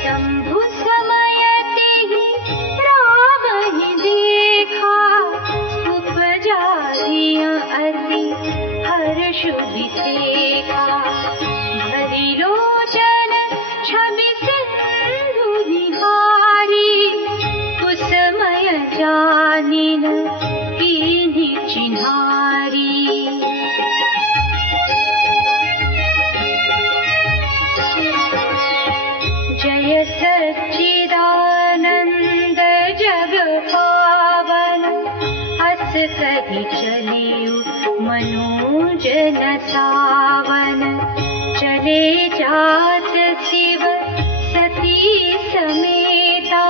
शंभु समय कही चलियु मनोजन सावन, चले जात शिव सती समेता,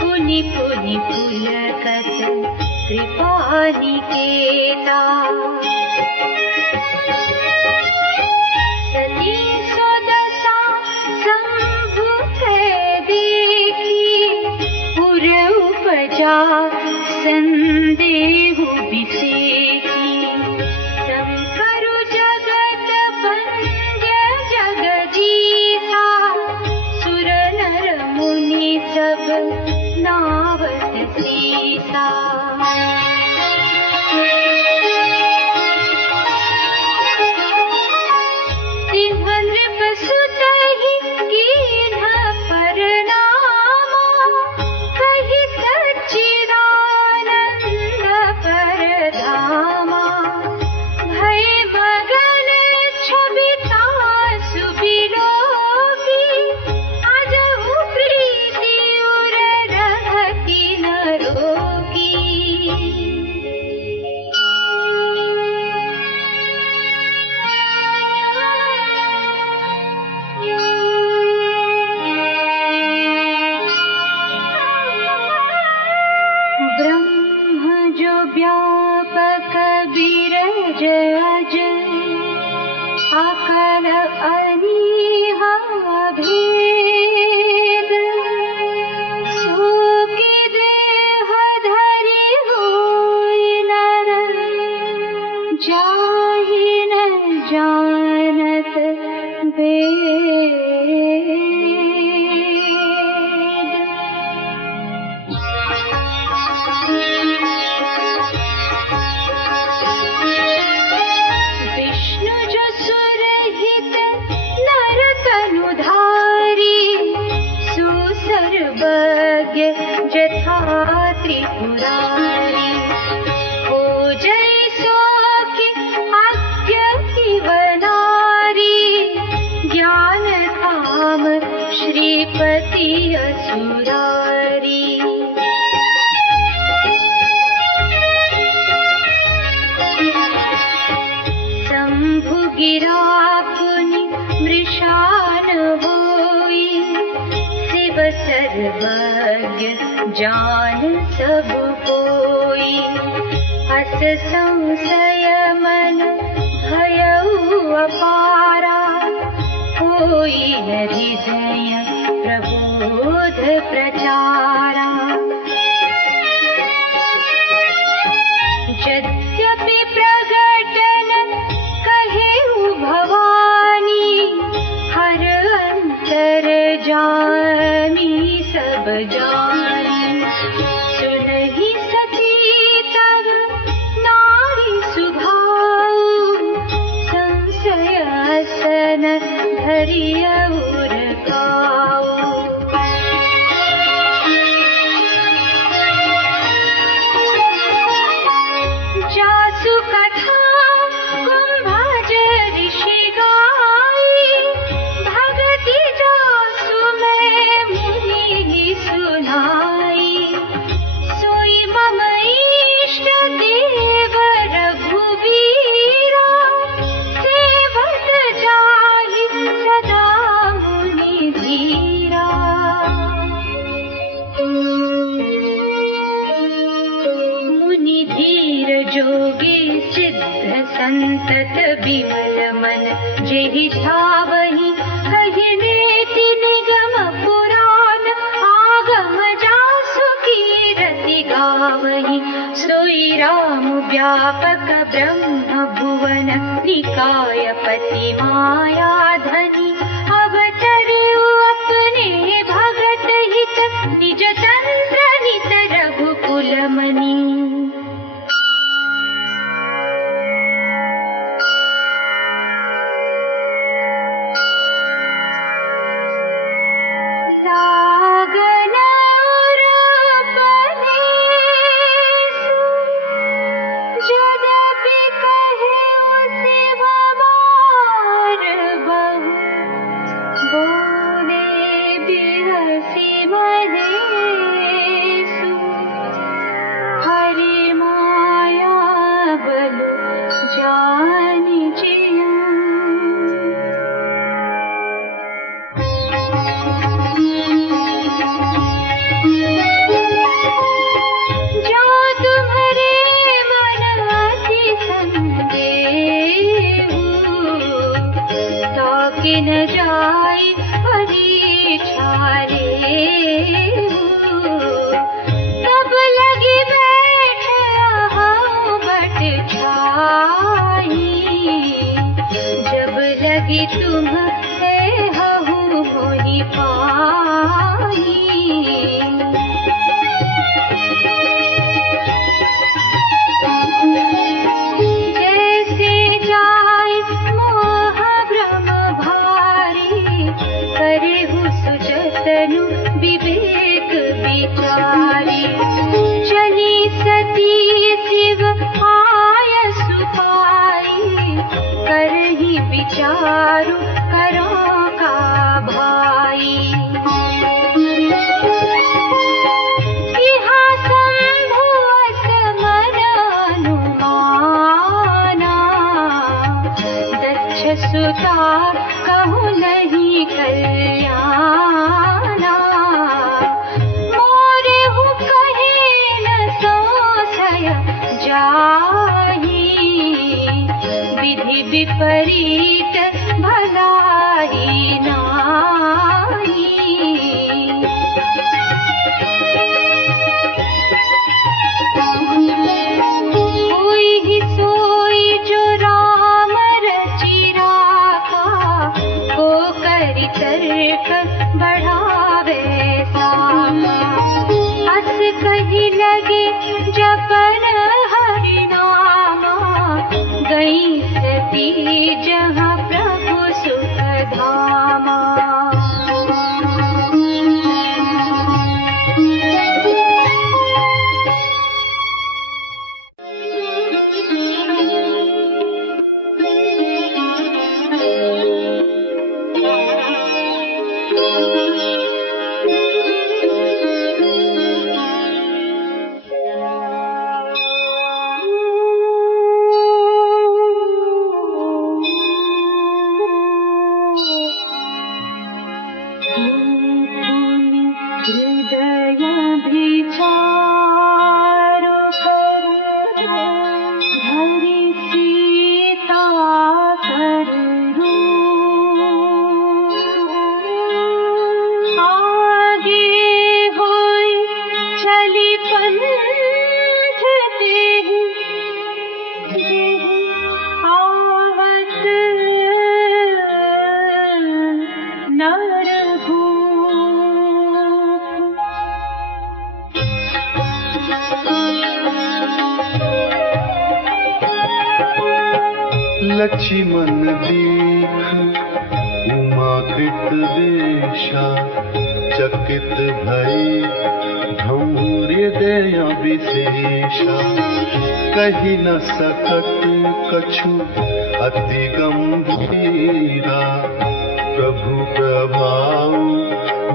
पुनि पुनि पुलकत कृपा निकेता। सती सोदसा शंभु देखी, उर उपजा संदेहु बिसेकी, संकरु जगत बंद्य जगदीसा, सुर नर मुनि सब नावत सीसा। अकल अनीहा भेद, सो की देह धरि होई नर, जाहि न जानत वेद। जथा त्रिपुरारी, हो जय सो की आज्ञा शिवनारी, ज्ञान धाम श्रीपति असुरारी। शंभु गिरा पुनि मृषान होई, शिव सर्वज्ञ जान सब कोई, हस संशय मन भयउ अपारा, कोई न हृदय प्रबोध प्रचारा। यद्यपि प्रगटन कहेउ भवानी, हर अंतर जामी सब जानी। सुनहि सती तब नारी सुभाऊ, संशय सन धरियउर काऊ। जासु कथा कुंभज ऋषि गाई, भगति जासु मैं मुनि सुनाई। सोई मम इष्ट देव रघुवीरा, सेवत जाहि सदा मुनि धीरा। मुनि धीर जोगी सिद्ध संतत विमल मन, जेहि छावहि कहि नेति निगम पुराण। आगम जासु कीरति गावहि, सोई राम व्यापक ब्रह्म भुवन, निकाय पति माया धनी। अवतरउ अपने भगत हित, निज तंत्र नित रघुकुल मनि। सागन उरपने जदपि कहेउ शिव बार बहु, बोले बिहसि महेशु। हरि चारु करों का भाई। इहा शंभु असमन अनुमाना, दक्ष सुता कहूँ नहीं कल्याणा। मोरे हु कहे न संशय जाहि, विधि विपरीत भलाई नाही। कोई ही सोई जो राम रचि राखा, को करि तर्क बढ़ावे सामा। अस कही लगे जपन हरि नामा, गई सती जहाँ प्रभु सुख धामा। हृदय विचारो धरि सीता कर आगे होई चली पंथ देहि, आवत नर लक्ष्मण दीख उमा कृत वेशा, चकित भई हृदय विशेषा। कही न सकत कछु अति गंभीरा, प्रभु प्रभाव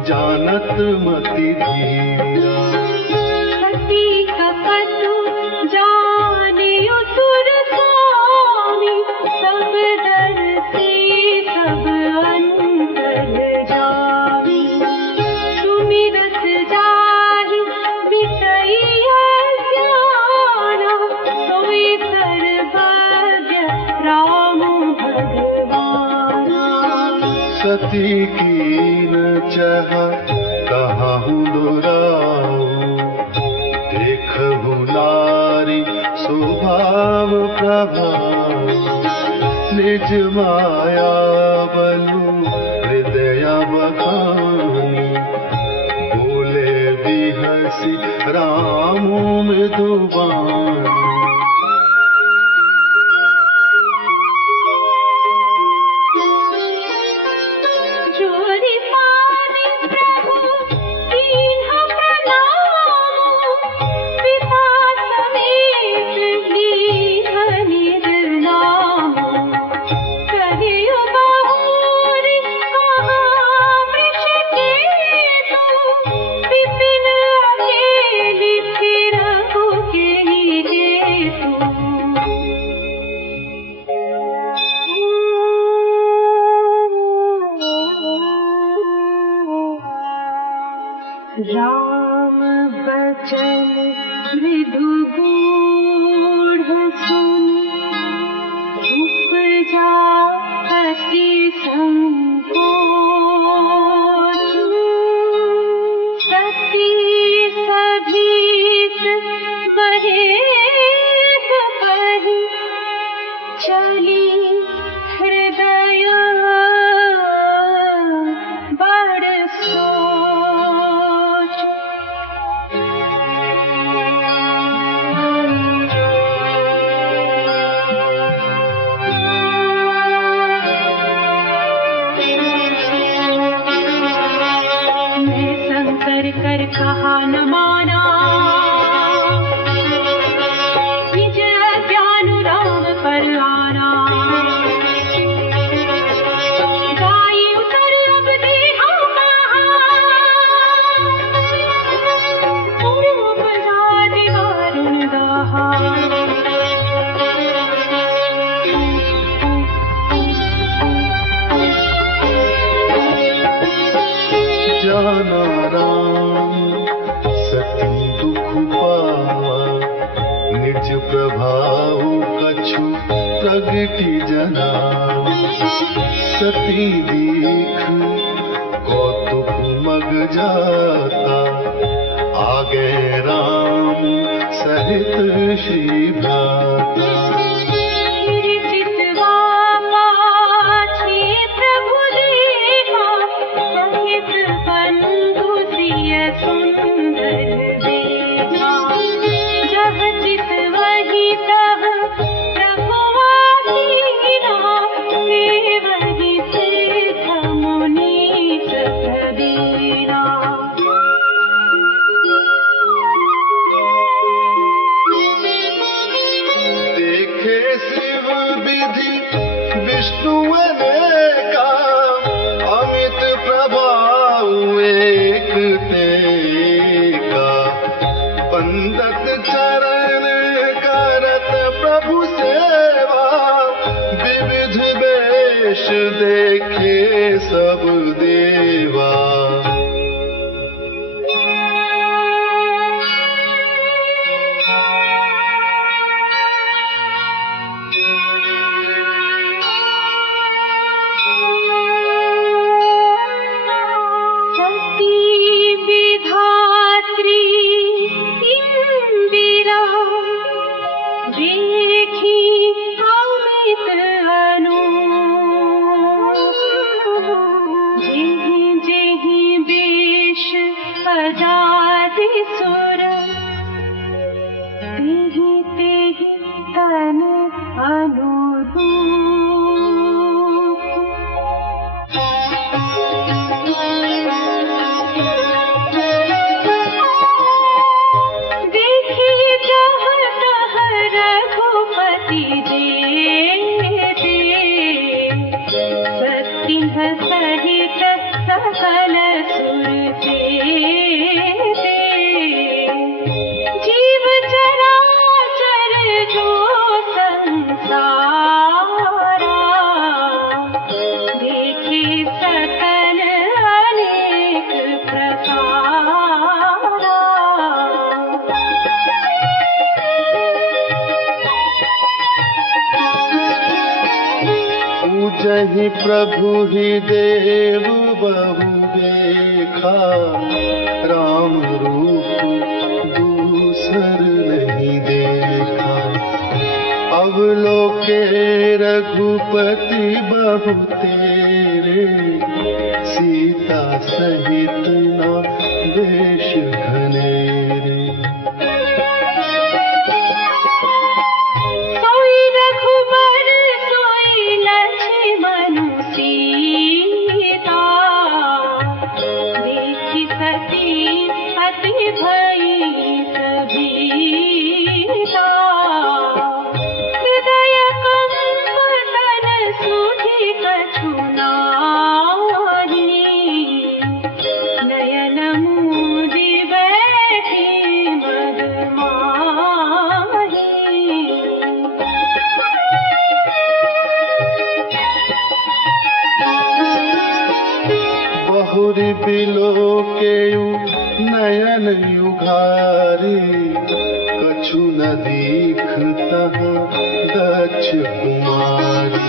जानत मति धीरा। सती कपटु जानियो तुर स्वामी, सब डर से सब अंतर जावी। सुमिरत जाहि विषय ज्ञाना, सोई सर्वज्ञ राम भगवाना। सती कीन चाह कहाहु दोराऊ, देखहु नारी स्वभाव प्रभाव। निज माया बलु हृदय बखानी, बोले बिहसी राम मृदुबानी। जोरि पानि प्रभु कीन्हा प्रणाम, पिता समेत लीन्ह निज नाम। कहियो बहुरि कहा वृषकेतु, विपिन अकेली फिरहु केहि जेतु। राम बचन मृदु गूढ़ सुनि, उपजा अति संकोच। सती सभीत महेश पहि, चली हृदय बड़ सोच। कर कहा न माना, निज ज्ञान राम पर आना। प्रभाव कछु प्रगति जना सती दीख कौतुक मग जाता आगे राम सहित श्री भ्राता देखे सब देवा जहि प्रभु ही देव बहु देखा राम रूप दूसर नहीं देखा अवलोके रघुपति बहु तेरे सीता सहित न देश घनेरे बिलोकेयु नयन युघारी कछु न दीखता दक्ष कुमारी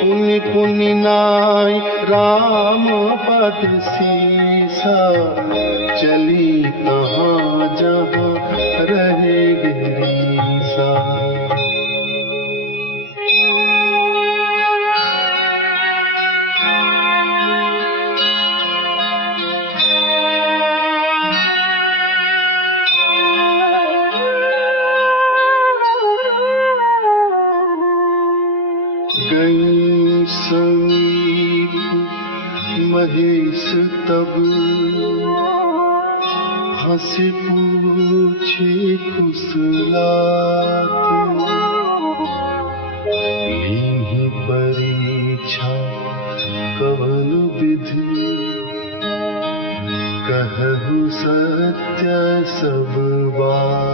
पुनि पुनि नाय राम पद सीसा चली तहाँ जहाँ रहे गिरीसा समीप महेश तब हंसी पूछे कुशलात लीन्ही परीक्षा कवन विधि कहु सत्य सब बात